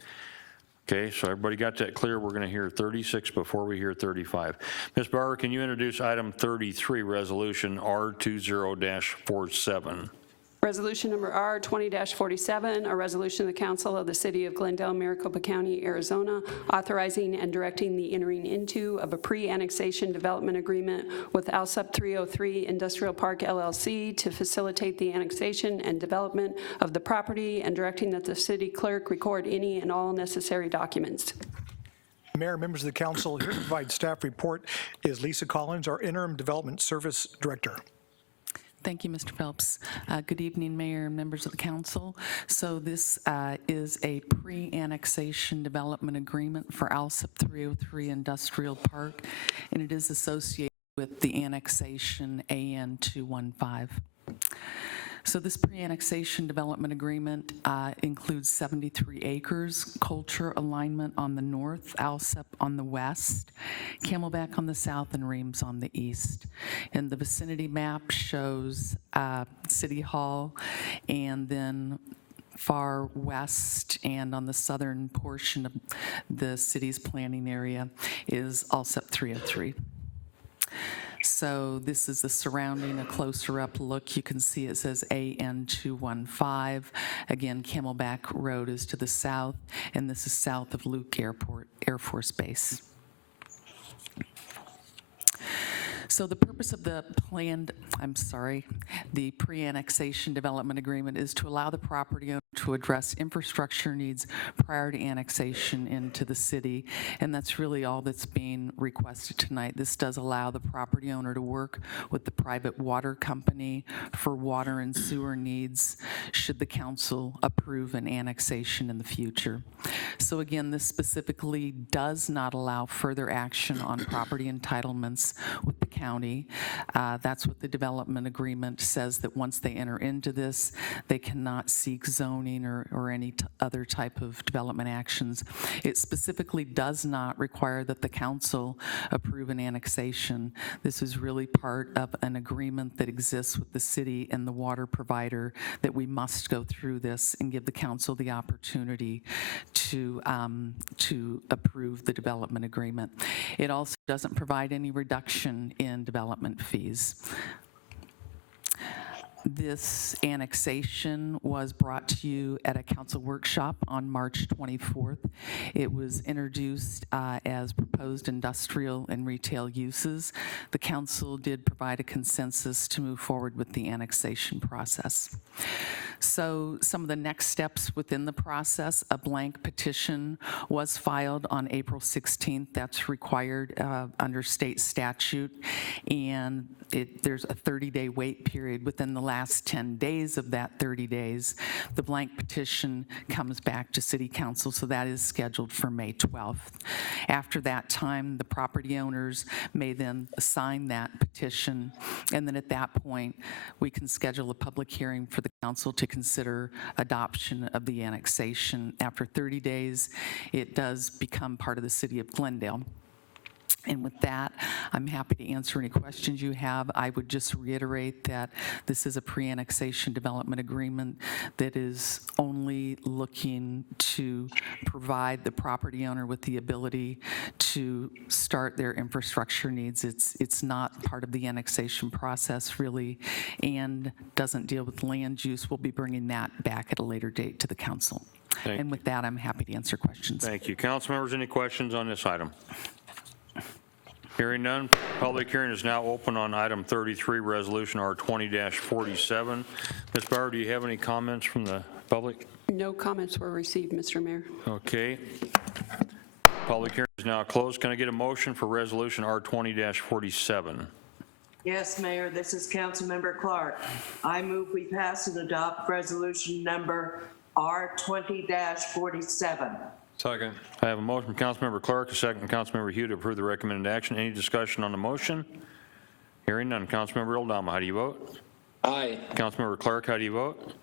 Okay, so everybody got that clear? We're going to hear 36 before we hear 35. Ms. Bauer, can you introduce item 33, resolution R20-47? Resolution number R20-47, a resolution of the Council of the City of Glendale, Maricopa County, Arizona, authorizing and directing the entering into of a pre-annexation development agreement with ALSUP 303 Industrial Park LLC to facilitate the annexation and development of the property, and directing that the city clerk record any and all necessary documents. Mayor, members of the council, here to provide staff report is Lisa Collins, our interim development service director. Thank you, Mr. Phelps. Good evening, Mayor and members of the council. So this is a pre-annexation development agreement for ALSUP 303 Industrial Park, and it is associated with the annexation AN 215. So this pre-annexation development agreement includes 73 acres, culture alignment on the north, ALSUP on the west, Camelback on the south, and Reams on the east. And the vicinity map shows City Hall, and then far west and on the southern portion of the city's planning area is ALSUP 303. So this is the surrounding, a closer up look. You can see it says AN215. Again, Camelback Road is to the south, and this is south of Luke Air Force Base. So the purpose of the the pre-annexation development agreement is to allow the property owner to address infrastructure needs prior to annexation into the city, and that's really all that's being requested tonight. This does allow the property owner to work with the private water company for water and sewer needs should the council approve an annexation in the future. So again, this specifically does not allow further action on property entitlements with the county. That's what the development agreement says, that once they enter into this, they cannot seek zoning or any other type of development actions. It specifically does not require that the council approve an annexation. This is really part of an agreement that exists with the city and the water provider, that we must go through this and give the council the opportunity to approve the development agreement. It also doesn't provide any reduction in development fees. This annexation was brought to you at a council workshop on March 24th. It was introduced as proposed industrial and retail uses. The council did provide a consensus to move forward with the annexation process. So some of the next steps within the process, a blank petition was filed on April 16th. That's required under state statute, and there's a 30-day wait period. Within the last 10 days of that 30 days, the blank petition comes back to City Council, so that is scheduled for May 12th. After that time, the property owners may then sign that petition, and then at that point, we can schedule a public hearing for the council to consider adoption of the annexation. After 30 days, it does become part of the city of Glendale. And with that, I'm happy to answer any questions you have. I would just reiterate that this is a pre-annexation development agreement that is only looking to provide the property owner with the ability to start their infrastructure needs. It's not part of the annexation process, really, and doesn't deal with land use. We'll be bringing that back at a later date to the council. And with that, I'm happy to answer questions. Thank you. Council members, any questions on this item? Hearing none, public hearing is now open on item 33, resolution R20-47. Ms. Bauer, do you have any comments from the public? No comments were received, Mr. Mayor. Okay. Public hearing is now closed. Can I get a motion for resolution R20-47? Yes, Mayor, this is Councilmember Clark. I move we pass and adopt resolution number R20-47. Second. I have a motion from Councilmember Clark, a second from Councilmember Hugh to approve the recommended action. Any discussion on the motion? Hearing none. Councilmember Oldham, how do you vote? Aye. Councilmember Clark, how do you vote?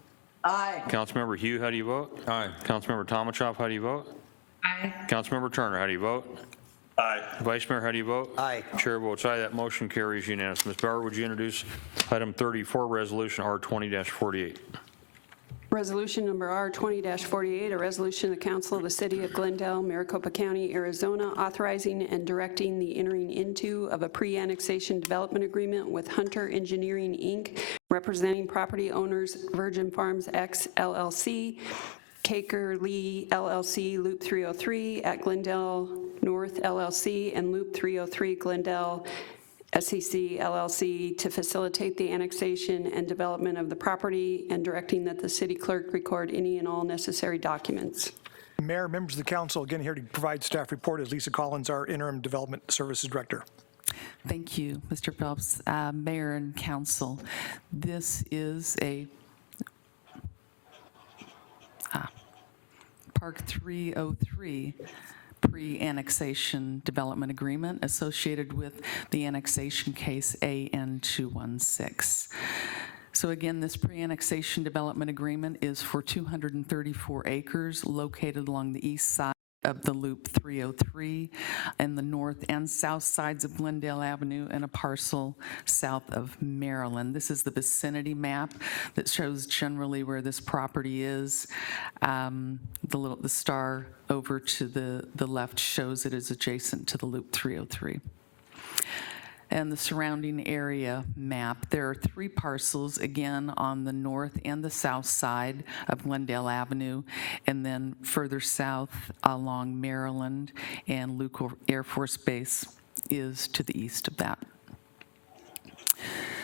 Aye. Councilmember Hugh, how do you vote? Aye. Councilmember Tomachoff, how do you vote? Aye. Councilmember Turner, how do you vote? Aye. Vice Mayor, how do you vote? Aye. Chair votes aye. That motion carries unanimous. Ms. Bauer, would you introduce item 34, resolution R20-48? Resolution number R20-48, a resolution of the Council of the City of Glendale, Maricopa County, Arizona, authorizing and directing the entering into of a pre-annexation development agreement with Hunter Engineering, Inc., representing property owners Virgin Farms X LLC, Caker Lee LLC, Loop 303 at Glendale North LLC, and Loop 303 Glendale SEC LLC to facilitate the annexation and development of the property, and directing that the city clerk record any and all necessary documents. Mayor, members of the council, again here to provide staff report is Lisa Collins, our interim development services director. Thank you, Mr. Phelps. Mayor and council, this is a Park 303 pre-annexation development agreement associated with the annexation case AN216. So again, this pre-annexation development agreement is for 234 acres located along the east side of the Loop 303 and the north and south sides of Glendale Avenue, and a parcel south of Maryland. This is the vicinity map that shows generally where this property is. The star over to the left shows it is adjacent to the Loop 303. and the surrounding area map. There are 3 parcels, again, on the north and the south side of Glendale Avenue, and then further south along Maryland, and Luke Air Force Base is to the east of that.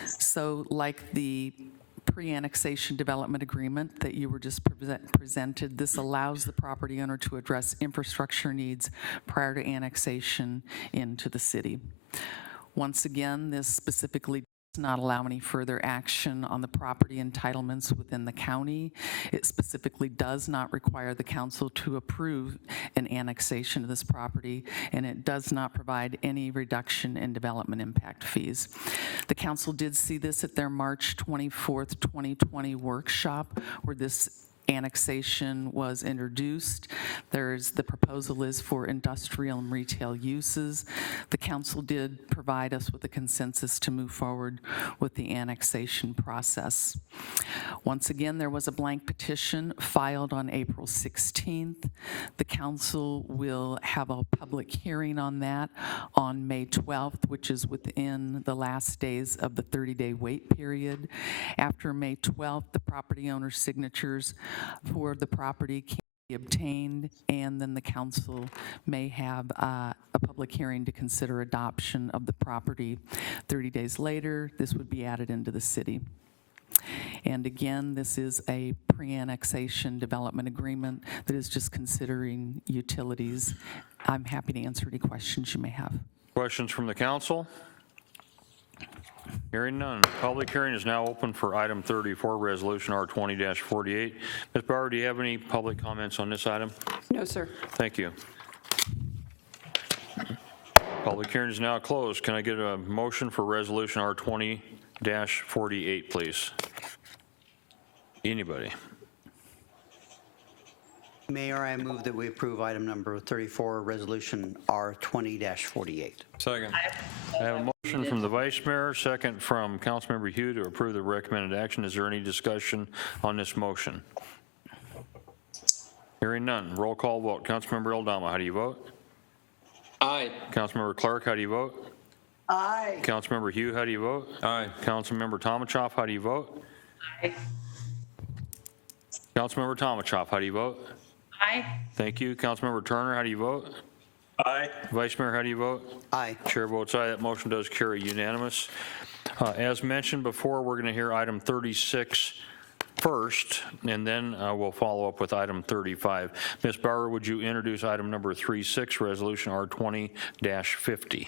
So like the pre-annexation development agreement that you were just presented, this allows the property owner to address infrastructure needs prior to annexation into the city. Once again, this specifically does not allow any further action on the property entitlements within the county. It specifically does not require the council to approve an annexation of this property, and it does not provide any reduction in development impact fees. The council did see this at their March 24th, 2020 workshop, where this annexation was introduced. The proposal is for industrial and retail uses. The council did provide us with a consensus to move forward with the annexation process. Once again, there was a blank petition filed on April 16th. The council will have a public hearing on that on May 12th, which is within the last days of the 30-day wait period. After May 12th, the property owner's signatures for the property can be obtained, and then the council may have a public hearing to consider adoption of the property. 30 days later, this would be added into the city. And again, this is a pre-annexation development agreement that is just considering utilities. I'm happy to answer any questions you may have. Questions from the council? Hearing none. Public hearing is now open for item 34, Resolution R20-48. Ms. Bauer, do you have any public comments on this item? No, sir. Thank you. Public hearing is now closed. Can I get a motion for Resolution R20-48, please? Anybody? Mayor, I move that we approve item number 34, Resolution R20-48. Second. I have a motion from the Vice Mayor, second from Councilmember Hugh to approve the recommended action. Is there any discussion on this motion? Hearing none. Roll call vote. Councilmember Eldama, how do you vote? Aye. Councilmember Clark, how do you vote? Aye. Councilmember Hugh, how do you vote? Aye. Councilmember Tomachoff, how do you vote? Aye. Councilmember Tomachoff, how do you vote? Aye. Thank you. Councilmember Turner, how do you vote? Aye. Vice Mayor, how do you vote? Aye. Chair votes aye. That motion does carry unanimous. As mentioned before, we're going to hear item 36 first, and then we'll follow up with item 35. Ms. Bauer, would you introduce item number 36, Resolution R20-50?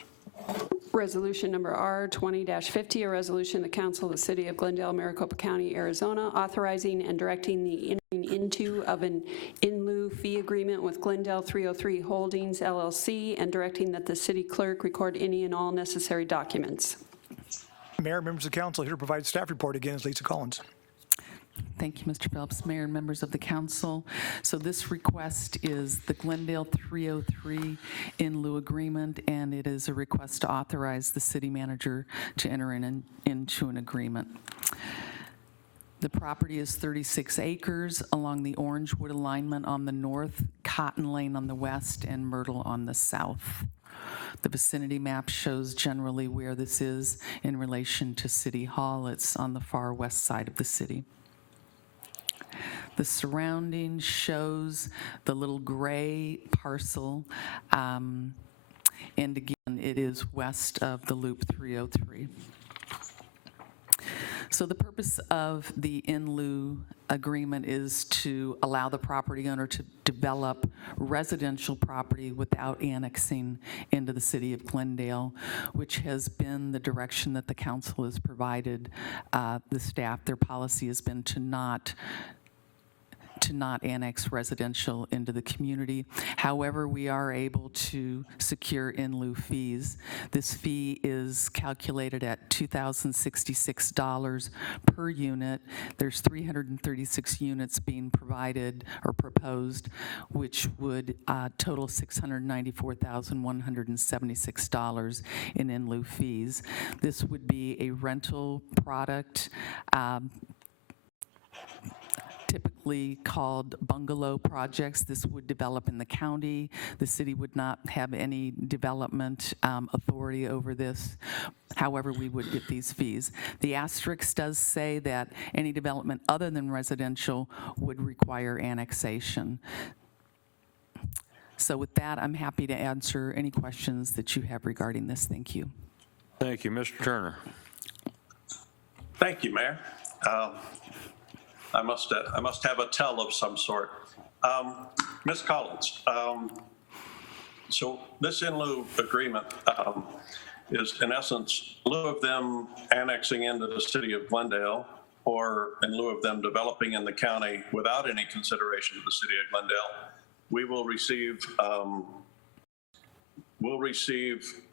Resolution number R20-50, a resolution of the Council of the City of Glendale, Maricopa County, Arizona, authorizing and directing the entering into of an in lieu fee agreement with Glendale 303 Holdings, LLC, and directing that the city clerk record any and all necessary documents. Mayor, members of the council, here to provide staff report again is Lisa Collins. Thank you, Mr. Phelps, Mayor and members of the council. So this request is the Glendale 303 in lieu agreement, and it is a request to authorize the city manager to enter into an agreement. The property is 36 acres along the Orangewood alignment on the north, Cotton Lane on the west, and Myrtle on the south. The vicinity map shows generally where this is in relation to City Hall. It's on the far west side of the city. The surrounding shows the little gray parcel, and again, it is west of the Loop 303. So the purpose of the in lieu agreement is to allow the property owner to develop residential property without annexing into the city of Glendale, which has been the direction that the council has provided the staff. Their policy has been to not annex residential into the community. However, we are able to secure in lieu fees. This fee is calculated at $2,066 per unit. There's 336 units being provided or proposed, which would total $694,176 in lieu fees. This would be a rental product. Typically, currently called bungalow projects. This would develop in the county. The city would not have any development authority over this. However, we would get these fees. The asterisk does say that any development other than residential would require annexation. So with that, I'm happy to answer any questions that you have regarding this. Thank you. Thank you. Mr. Turner. Thank you, Mayor. I must have a tell of some sort. Ms. Collins, so this in lieu agreement is in essence in lieu of them annexing into the city of Glendale, or in lieu of them developing in the county without any consideration of the city of Glendale. We will receive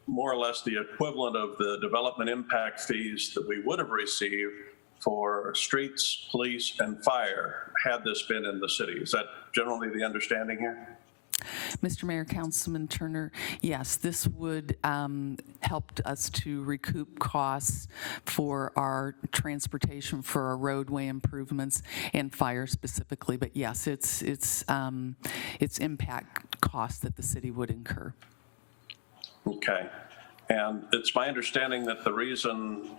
more or less the equivalent of the development impact fees that we would have received for streets, police, and fire had this been in the city. Is that generally the understanding here? Mr. Mayor, Councilman Turner, yes, this would help us to recoup costs for our transportation, for our roadway improvements, and fire specifically. But yes, it's impact costs that the city would incur. Okay. And it's my understanding that the reason,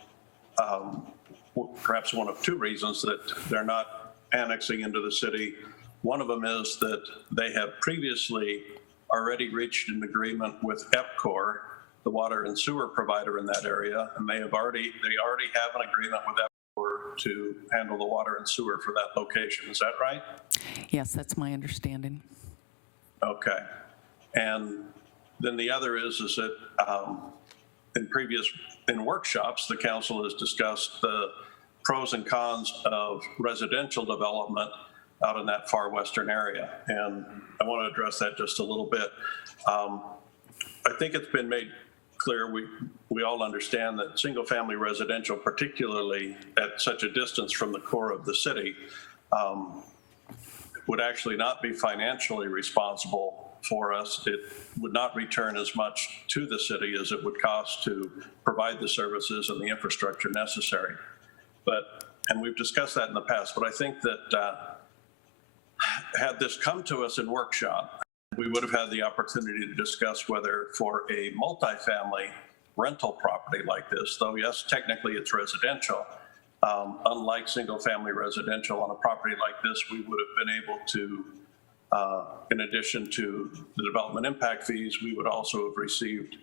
perhaps one of two reasons that they're not annexing into the city, one of them is that they have previously already reached an agreement with EPCOR, the water and sewer provider in that area, and they already have an agreement with EPCOR to handle the water and sewer for that location. Is that right? Yes, that's my understanding. Okay. And then the other is that in workshops, the council has discussed the pros and cons of residential development out in that far western area. And I want to address that just a little bit. I think it's been made clear, we all understand that single family residential, particularly at such a distance from the core of the city, would actually not be financially responsible for us. It would not return as much to the city as it would cost to provide the services and the infrastructure necessary. And we've discussed that in the past, but I think that had this come to us in workshop, we would have had the opportunity to discuss whether for a multifamily rental property like this, though yes, technically it's residential, unlike single family residential on a property like this, we would have been able to, in addition to the development impact fees, we would also have received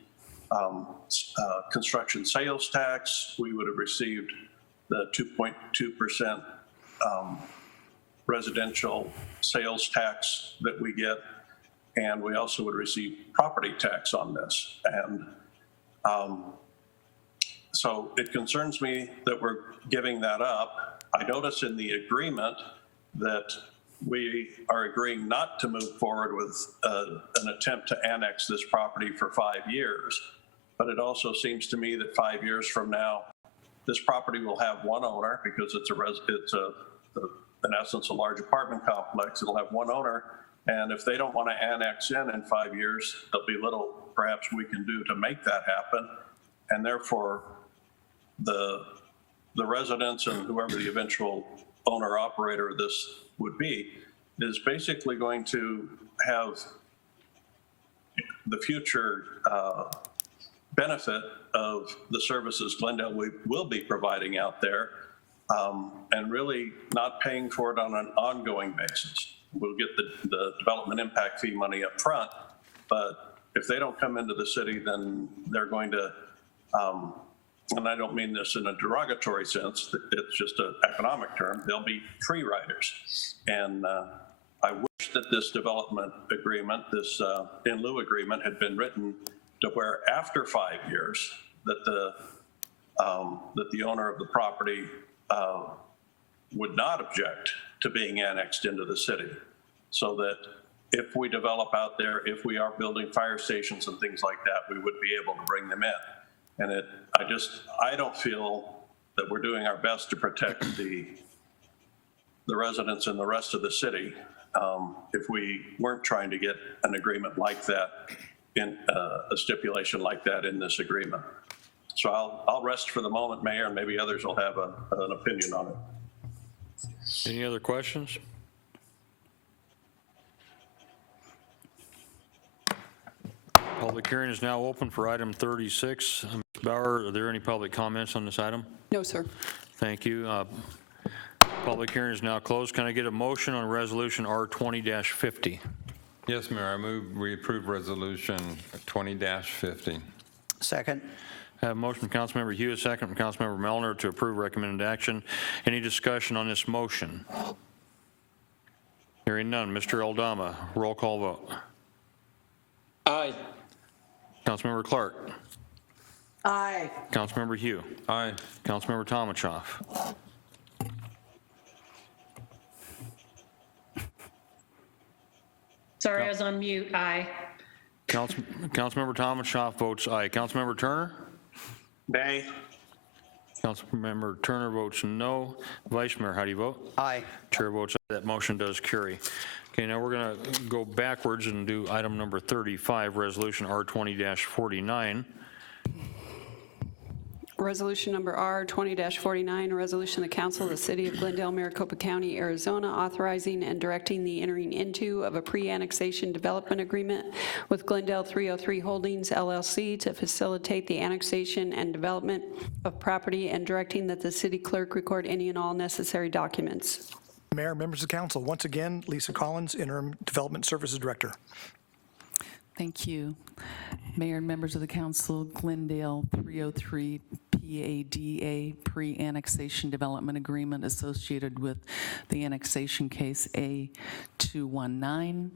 construction sales tax. We would have received the 2.2% residential sales tax that we get, and we also would receive property tax on this. And so it concerns me that we're giving that up. I notice in the agreement that we are agreeing not to move forward with an attempt to annex this property for 5 years, but it also seems to me that 5 years from now, this property will have one owner because it's in essence a large apartment complex. It'll have one owner, and if they don't want to annex in 5 years, there'll be little perhaps we can do to make that happen, and therefore the residents and whoever the eventual owner operator of this would be is basically going to have the future benefit of the services Glendale will be providing out there, and really not paying for it on an ongoing basis. We'll get the development impact fee money up front, but if they don't come into the city, then they're going to, and I don't mean this in a derogatory sense, it's just an economic term, they'll be free riders. And I wish that this development agreement, this in lieu agreement had been written to where after 5 years that the owner of the property would not object to being annexed into the city, so that if we develop out there, if we are building fire stations and things like that, we would be able to bring them in. And I don't feel that we're doing our best to protect the residents in the rest of the city if we weren't trying to get an agreement like that, in a stipulation like that in this agreement. So I'll rest for the moment, Mayor, and maybe others will have an opinion on it. Any other questions? Public hearing is now open for item 36. Ms. Bauer, are there any public comments on this item? No, sir. Thank you. Public hearing is now closed. Can I get a motion on resolution R20-50? Yes, Mayor, I move we approve resolution 20-50. Second. I have a motion from Councilmember Hughes, second from Councilmember Melner to approve recommended action. Any discussion on this motion? Hearing none. Mr. Aldama, roll call vote. Aye. Councilmember Clark. Aye. Councilmember Hugh. Aye. Councilmember Tomachoff. Sorry, I was on mute. Aye. Councilmember Tomachoff votes aye. Councilmember Turner? Nay. Councilmember Turner votes no. Vice Mayor, how do you vote? Aye. Chair votes aye. That motion does carry. Okay, now we're going to go backwards and do item number 35, resolution R20-49. Resolution number R20-49, a resolution of the Council of the City of Glendale, Maricopa County, Arizona, authorizing and directing the entering into of a pre-annexation development agreement with Glendale 303 Holdings, LLC, to facilitate the annexation and development of property, and directing that the city clerk record any and all necessary documents. Mayor, members of the council, once again, Lisa Collins, Interim Development Services Director. Thank you. Mayor and members of the council, Glendale 303 PADA, Pre-Annexation Development Agreement associated with the annexation case A219.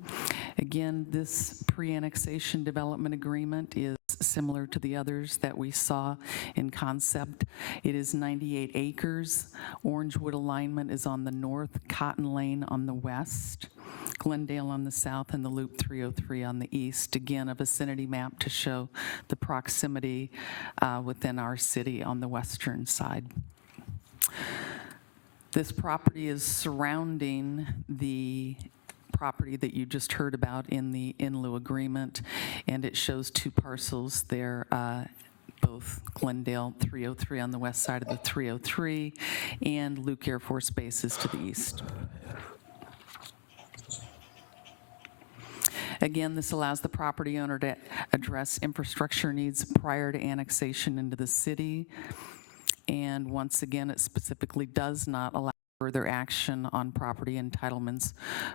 Again, this pre-annexation development agreement is similar to the others that we saw in concept. It is 98 acres. Orangewood alignment is on the north, Cotton Lane on the west, Glendale on the south, and the Loop 303 on the east. Again, a vicinity map to show the proximity within our city on the western side. This property is surrounding the property that you just heard about in the in lieu agreement, and it shows two parcels there, both Glendale 303 on the west side of the 303 and Luke Air Force Bases to the east. Again, this allows the property owner to address infrastructure needs prior to annexation into the city. And once again, it specifically does not allow further action on property entitlements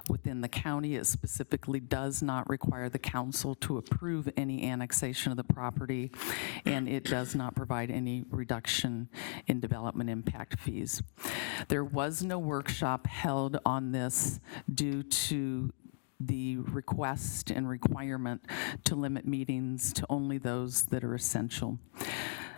within the county. It specifically does not require the council to approve any annexation of the property, and it does not provide any reduction in development impact fees. There was no workshop held on this due to the request and requirement to limit meetings to only those that are essential.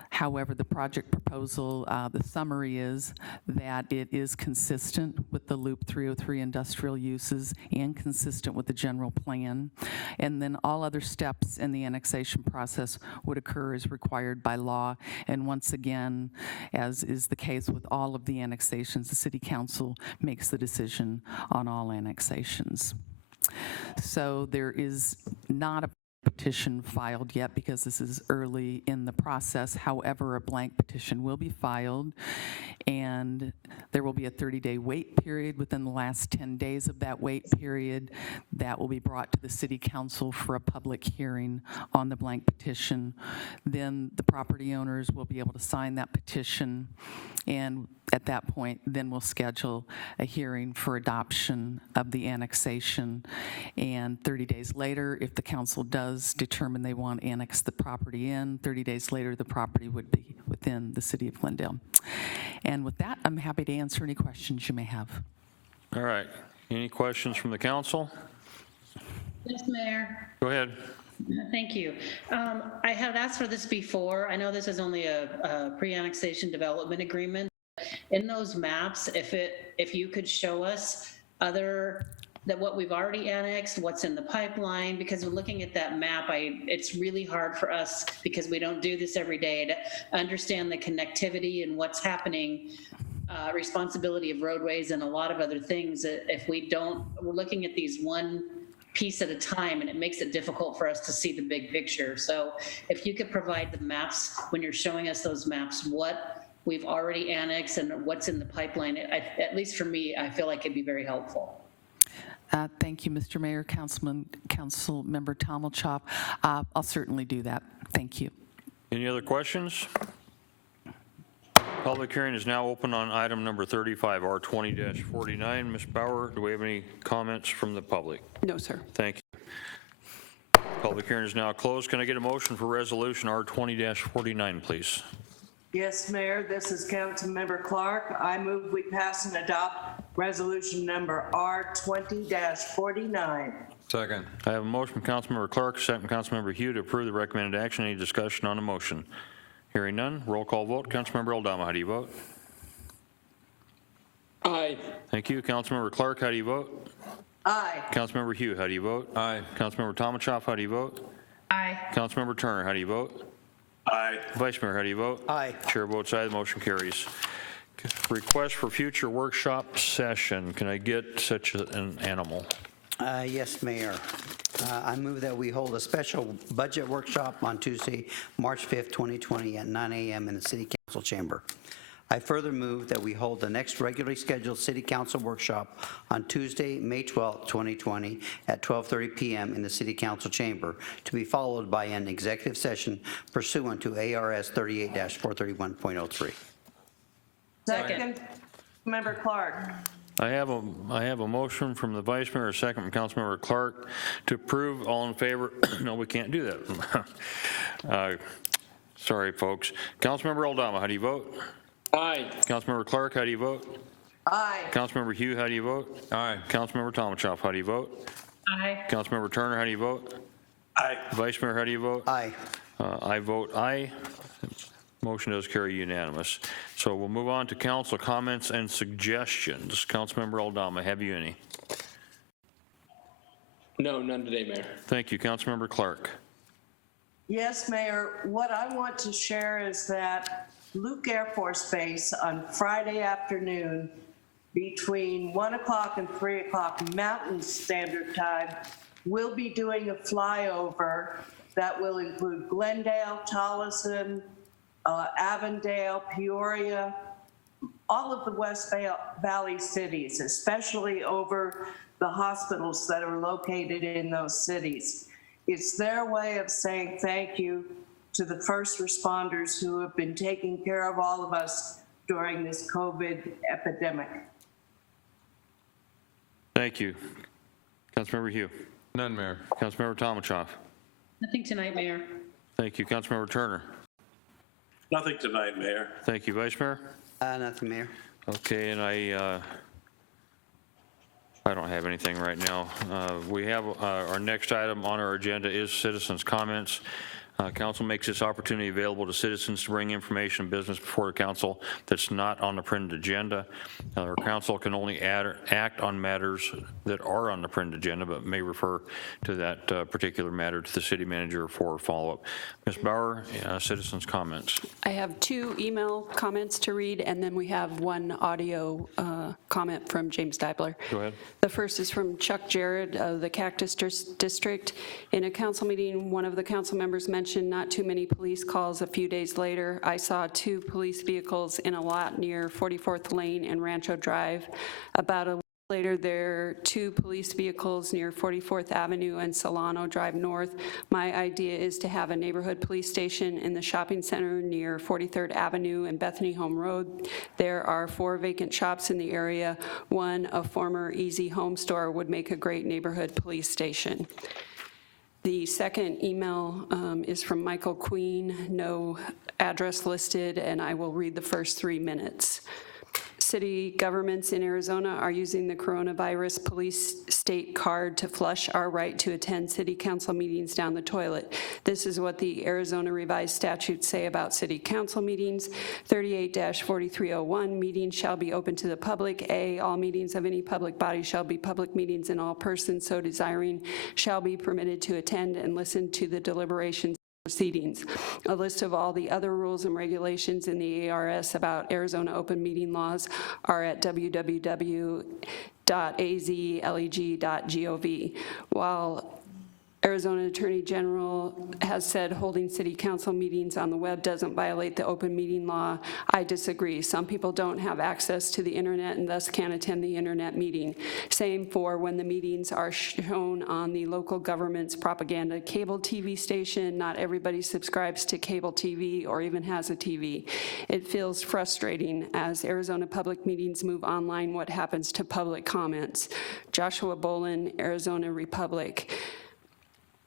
However, the project proposal, the summary is that it is consistent with the Loop 303 industrial uses and consistent with the general plan. And then all other steps in the annexation process would occur as required by law. And once again, as is the case with all of the annexations, the City Council makes the decision on all annexations. So there is not a petition filed yet because this is early in the process. However, a blank petition will be filed, and there will be a 30-day wait period. Within the last 10 days of that wait period, that will be brought to the City Council for a public hearing on the blank petition. Then the property owners will be able to sign that petition, and at that point, then we'll schedule a hearing for adoption of the annexation. And 30 days later, if the council does determine they want to annex the property in, 30 days later, the property would be within the city of Glendale. And with that, I'm happy to answer any questions you may have. All right. Any questions from the council? Yes, Mayor. Go ahead. Thank you. I have asked for this before. I know this is only a pre-annexation development agreement. In those maps, if you could show us what we've already annexed, what's in the pipeline, because when looking at that map, it's really hard for us, because we don't do this every day, to understand the connectivity and what's happening, responsibility of roadways and a lot of other things. If we're looking at these one piece at a time, and it makes it difficult for us to see the big picture. So if you could provide the maps, when you're showing us those maps, what we've already annexed and what's in the pipeline, at least for me, I feel like it'd be very helpful. Thank you, Mr. Mayor, Councilmember Tomalchop. I'll certainly do that. Thank you. Any other questions? Public hearing is now open on item number 35, R20-49. Ms. Bauer, do we have any comments from the public? No, sir. Thank you. Public hearing is now closed. Can I get a motion for resolution R20-49, please? Yes, Mayor, this is Councilmember Clark. I move we pass and adopt resolution number R20-49. Second. I have a motion from Councilmember Clark, second from Councilmember Hugh to approve the recommended action. Any discussion on the motion? Hearing none, roll call vote. Councilmember Aldama, how do you vote? Aye. Thank you. Councilmember Clark, how do you vote? Aye. Councilmember Hugh, how do you vote? Aye. Councilmember Tomachoff, how do you vote? Aye. Councilmember Turner, how do you vote? Aye. Vice Mayor, how do you vote? Aye. Chair votes aye, the motion carries. Request for future workshop session. Can I get such an animal? Yes, Mayor. I move that we hold a special budget workshop on Tuesday, March 5th, 2020 at 9 a.m. in the City Council chamber. I further move that we hold the next regularly scheduled City Council workshop on Tuesday, May 12th, 2020 at 12:30 p.m. in the City Council chamber, to be followed by an executive session pursuant to ARS 38-431.03. Second. Member Clark. I have a motion from the Vice Mayor, a second from Councilmember Clark to approve. All in favor? No, we can't do that. Sorry, folks. Councilmember Aldama, how do you vote? Aye. Councilmember Clark, how do you vote? Aye. Councilmember Hugh, how do you vote? Aye. Councilmember Tomachoff, how do you vote? Aye. Councilmember Turner, how do you vote? Aye. Vice Mayor, how do you vote? Aye. I vote aye. Motion does carry unanimous. So we'll move on to council comments and suggestions. Councilmember Aldama, have you any? No, none today, Mayor. Thank you. Councilmember Clark. Yes, Mayor. What I want to share is that Luke Air Force Base on Friday afternoon between 1 o'clock and 3 o'clock Mountain Standard Time will be doing a flyover that will include Glendale, Tolleson, Avondale, Peoria, all of the West Valley cities, especially over the hospitals that are located in those cities. It's their way of saying thank you to the first responders who have been taking care of all of us during this COVID epidemic. Thank you. Councilmember Hugh. None, Mayor. Councilmember Tomachoff. Nothing tonight, Mayor. Thank you. Councilmember Turner. Nothing tonight, Mayor. Thank you. Vice Mayor? Nothing, Mayor. Okay, and I don't have anything right now. We have our next item on our agenda is citizens' comments. Council makes this opportunity available to citizens to bring information and business before the council that's not on the printed agenda. Our council can only act on matters that are on the printed agenda, but may refer to that particular matter to the city manager for follow-up. Ms. Bauer, citizens' comments. I have 2 email comments to read, and then we have 1 audio comment from James Dibler. Go ahead. The first is from Chuck Jarrett of the Cactus District. In a council meeting, one of the council members mentioned not too many police calls. A few days later, I saw 2 police vehicles in a lot near 44th Lane and Rancho Drive. About a week later, there are 2 police vehicles near 44th Avenue and Solano Drive North. My idea is to have a neighborhood police station in the shopping center near 43rd Avenue and Bethany Home Road. There are 4 vacant shops in the area. One, a former Easy Home store, would make a great neighborhood police station. The second email is from Michael Queen, no address listed, and I will read the first 3 minutes. City governments in Arizona are using the coronavirus police state card to flush our right to attend city council meetings down the toilet. This is what the Arizona revised statutes say about city council meetings. 38-4301, meetings shall be open to the public. A, all meetings of any public body shall be public meetings, and all persons so desiring shall be permitted to attend and listen to the deliberations proceedings. A list of all the other rules and regulations in the ARS about Arizona open meeting laws are at www.azleg.gov. While Arizona Attorney General has said holding city council meetings on the web doesn't violate the open meeting law. I disagree. Some people don't have access to the internet and thus can't attend the internet meeting. Same for when the meetings are shown on the local government's propaganda cable TV station. Not everybody subscribes to cable TV or even has a TV. It feels frustrating as Arizona public meetings move online. What happens to public comments? Joshua Bolin, Arizona Republic.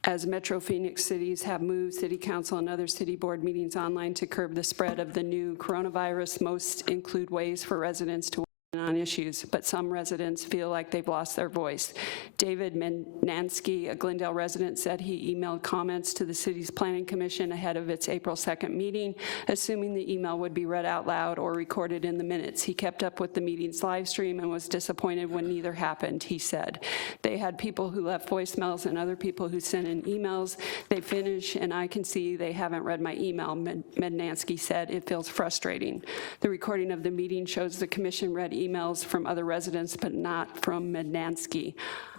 As Metro Phoenix cities have moved city council and other city board meetings online to curb the spread of the new coronavirus, most include ways for residents to weigh in on issues, but some residents feel like they've lost their voice. David Menansky, a Glendale resident, said he emailed comments to the city's planning commission ahead of its April 2nd meeting, assuming the email would be read out loud or recorded in the minutes. He kept up with the meeting's live stream and was disappointed when neither happened, he said. They had people who left voicemails and other people who sent in emails. They finish, and I can see they haven't read my email, Menansky said. It feels frustrating. The recording of the meeting shows the commission read emails from other residents, but not from Menansky.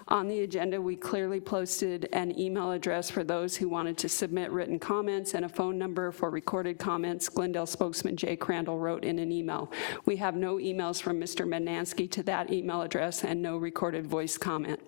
On the agenda, we clearly posted an email address for those who wanted to submit written comments and a phone number for recorded comments. Glendale spokesman Jay Crandall wrote in an email. We have no emails from Mr. Menansky to that email address and no recorded voice comment.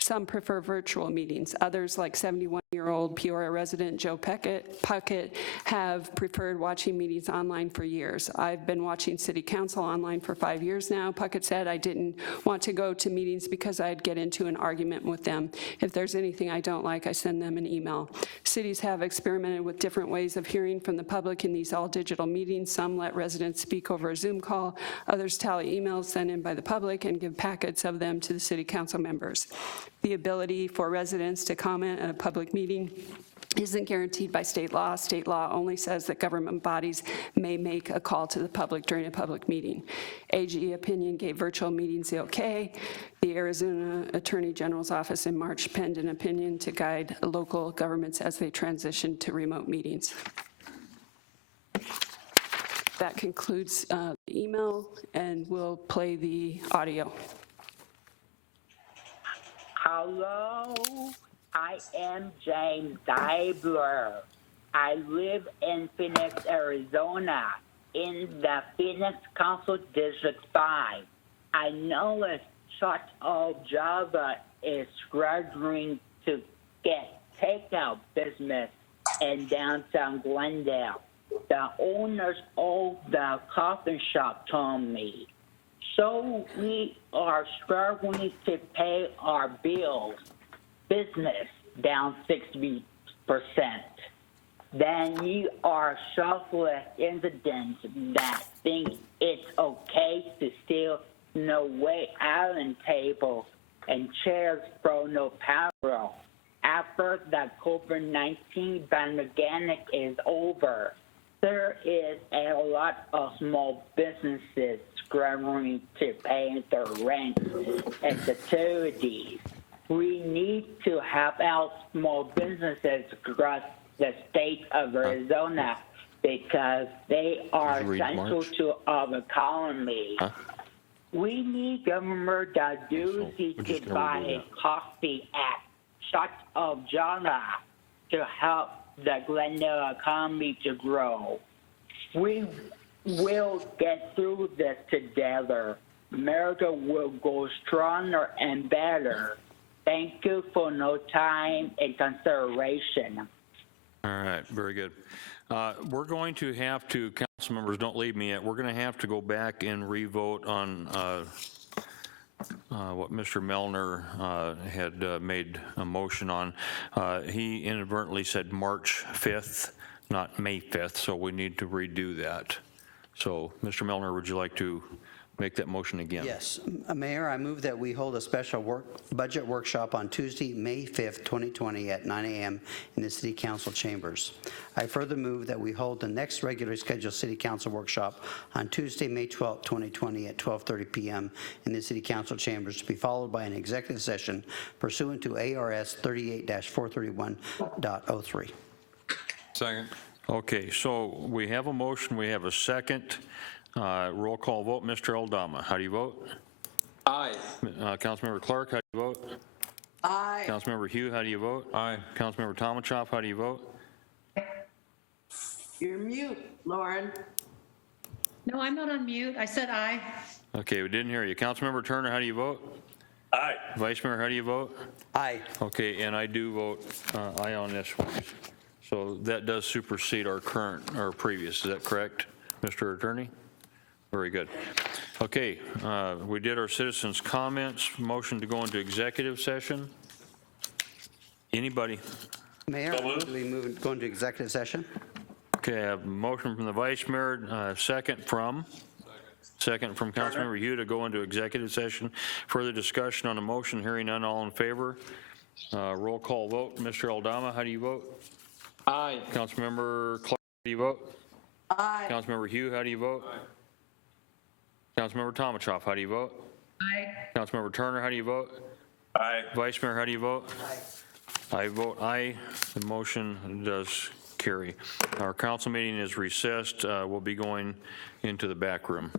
Some prefer virtual meetings. Others, like 71-year-old Peoria resident Joe Puckett, have preferred watching meetings online for years. I've been watching city council online for 5 years now. Puckett said, I didn't want to go to meetings because I'd get into an argument with them. If there's anything I don't like, I send them an email. Cities have experimented with different ways of hearing from the public in these all-digital meetings. Some let residents speak over a Zoom call. Others tally emails sent in by the public and give packets of them to the city council members. The ability for residents to comment at a public meeting isn't guaranteed by state law. State law only says that government bodies may make a call to the public during a public meeting. AG opinion gave virtual meetings the okay. The Arizona Attorney General's office in March penned an opinion to guide local governments as they transition to remote meetings. That concludes the email, and we'll play the audio. Hello, I am James Deibler. I live in Phoenix, Arizona, in the Phoenix Council District 5. I noticed Church of Java is struggling to get takeout business in downtown Glendale. The owners of the coffee shop told me. So we are struggling to pay our bills. Business down 60%. Then you are shuffling incidents that think it's okay to steal no way island tables and chairs from no payroll. After the COVID-19 pandemic is over, there is a lot of small businesses struggling to pay their rent and utilities. We need to help out small businesses across the state of Arizona because they are essential to our economy. We need Governor Ducey to buy a coffee at Church of Java to help the Glendale economy to grow. We will get through this together. America will go stronger and better. Thank you for no time and consideration. All right, very good. We're going to have to, council members, don't leave me yet, we're going to have to go back and revote on what Mr. Melner had made a motion on. He inadvertently said March 5th, not May 5th, so we need to redo that. So, Mr. Melner, would you like to make that motion again? Yes. Mayor, I move that we hold a special budget workshop on Tuesday, May 5th, 2020 at 9 a.m. in the City Council chambers. I further move that we hold the next regularly scheduled City Council workshop on Tuesday, May 12th, 2020 at 12:30 p.m. in the City Council chambers to be followed by an executive session pursuant to ARS 38-431.03. Second. Okay, so we have a motion, we have a second. Roll call vote. Mr. Aldama, how do you vote? Aye. Councilmember Clark, how do you vote? Aye. Councilmember Hugh, how do you vote? Aye. Councilmember Tomachoff, how do you vote? You're mute, Lauren. No, I'm not on mute. I said aye. Okay, we didn't hear you. Councilmember Turner, how do you vote? Aye. Vice Mayor, how do you vote? Aye. Okay, and I do vote aye on this one. So that does supersede our previous, is that correct, Mr. Attorney? Very good. Okay, we did our citizens' comments. Motion to go into executive session. Anybody? Mayor, I move that we go into executive session. Okay, I have a motion from the Vice Mayor, second from Councilmember Hugh to go into executive session. Further discussion on the motion, hearing none, all in favor. Roll call vote. Mr. Aldama, how do you vote? Aye. Councilmember Clark, how do you vote? Aye. Councilmember Hugh, how do you vote? Councilmember Tomachoff, how do you vote? Aye. Councilmember Turner, how do you vote? Aye. Vice Mayor, how do you vote? Aye. I vote aye. The motion does carry. Our council meeting is recessed. We'll be going into the back room.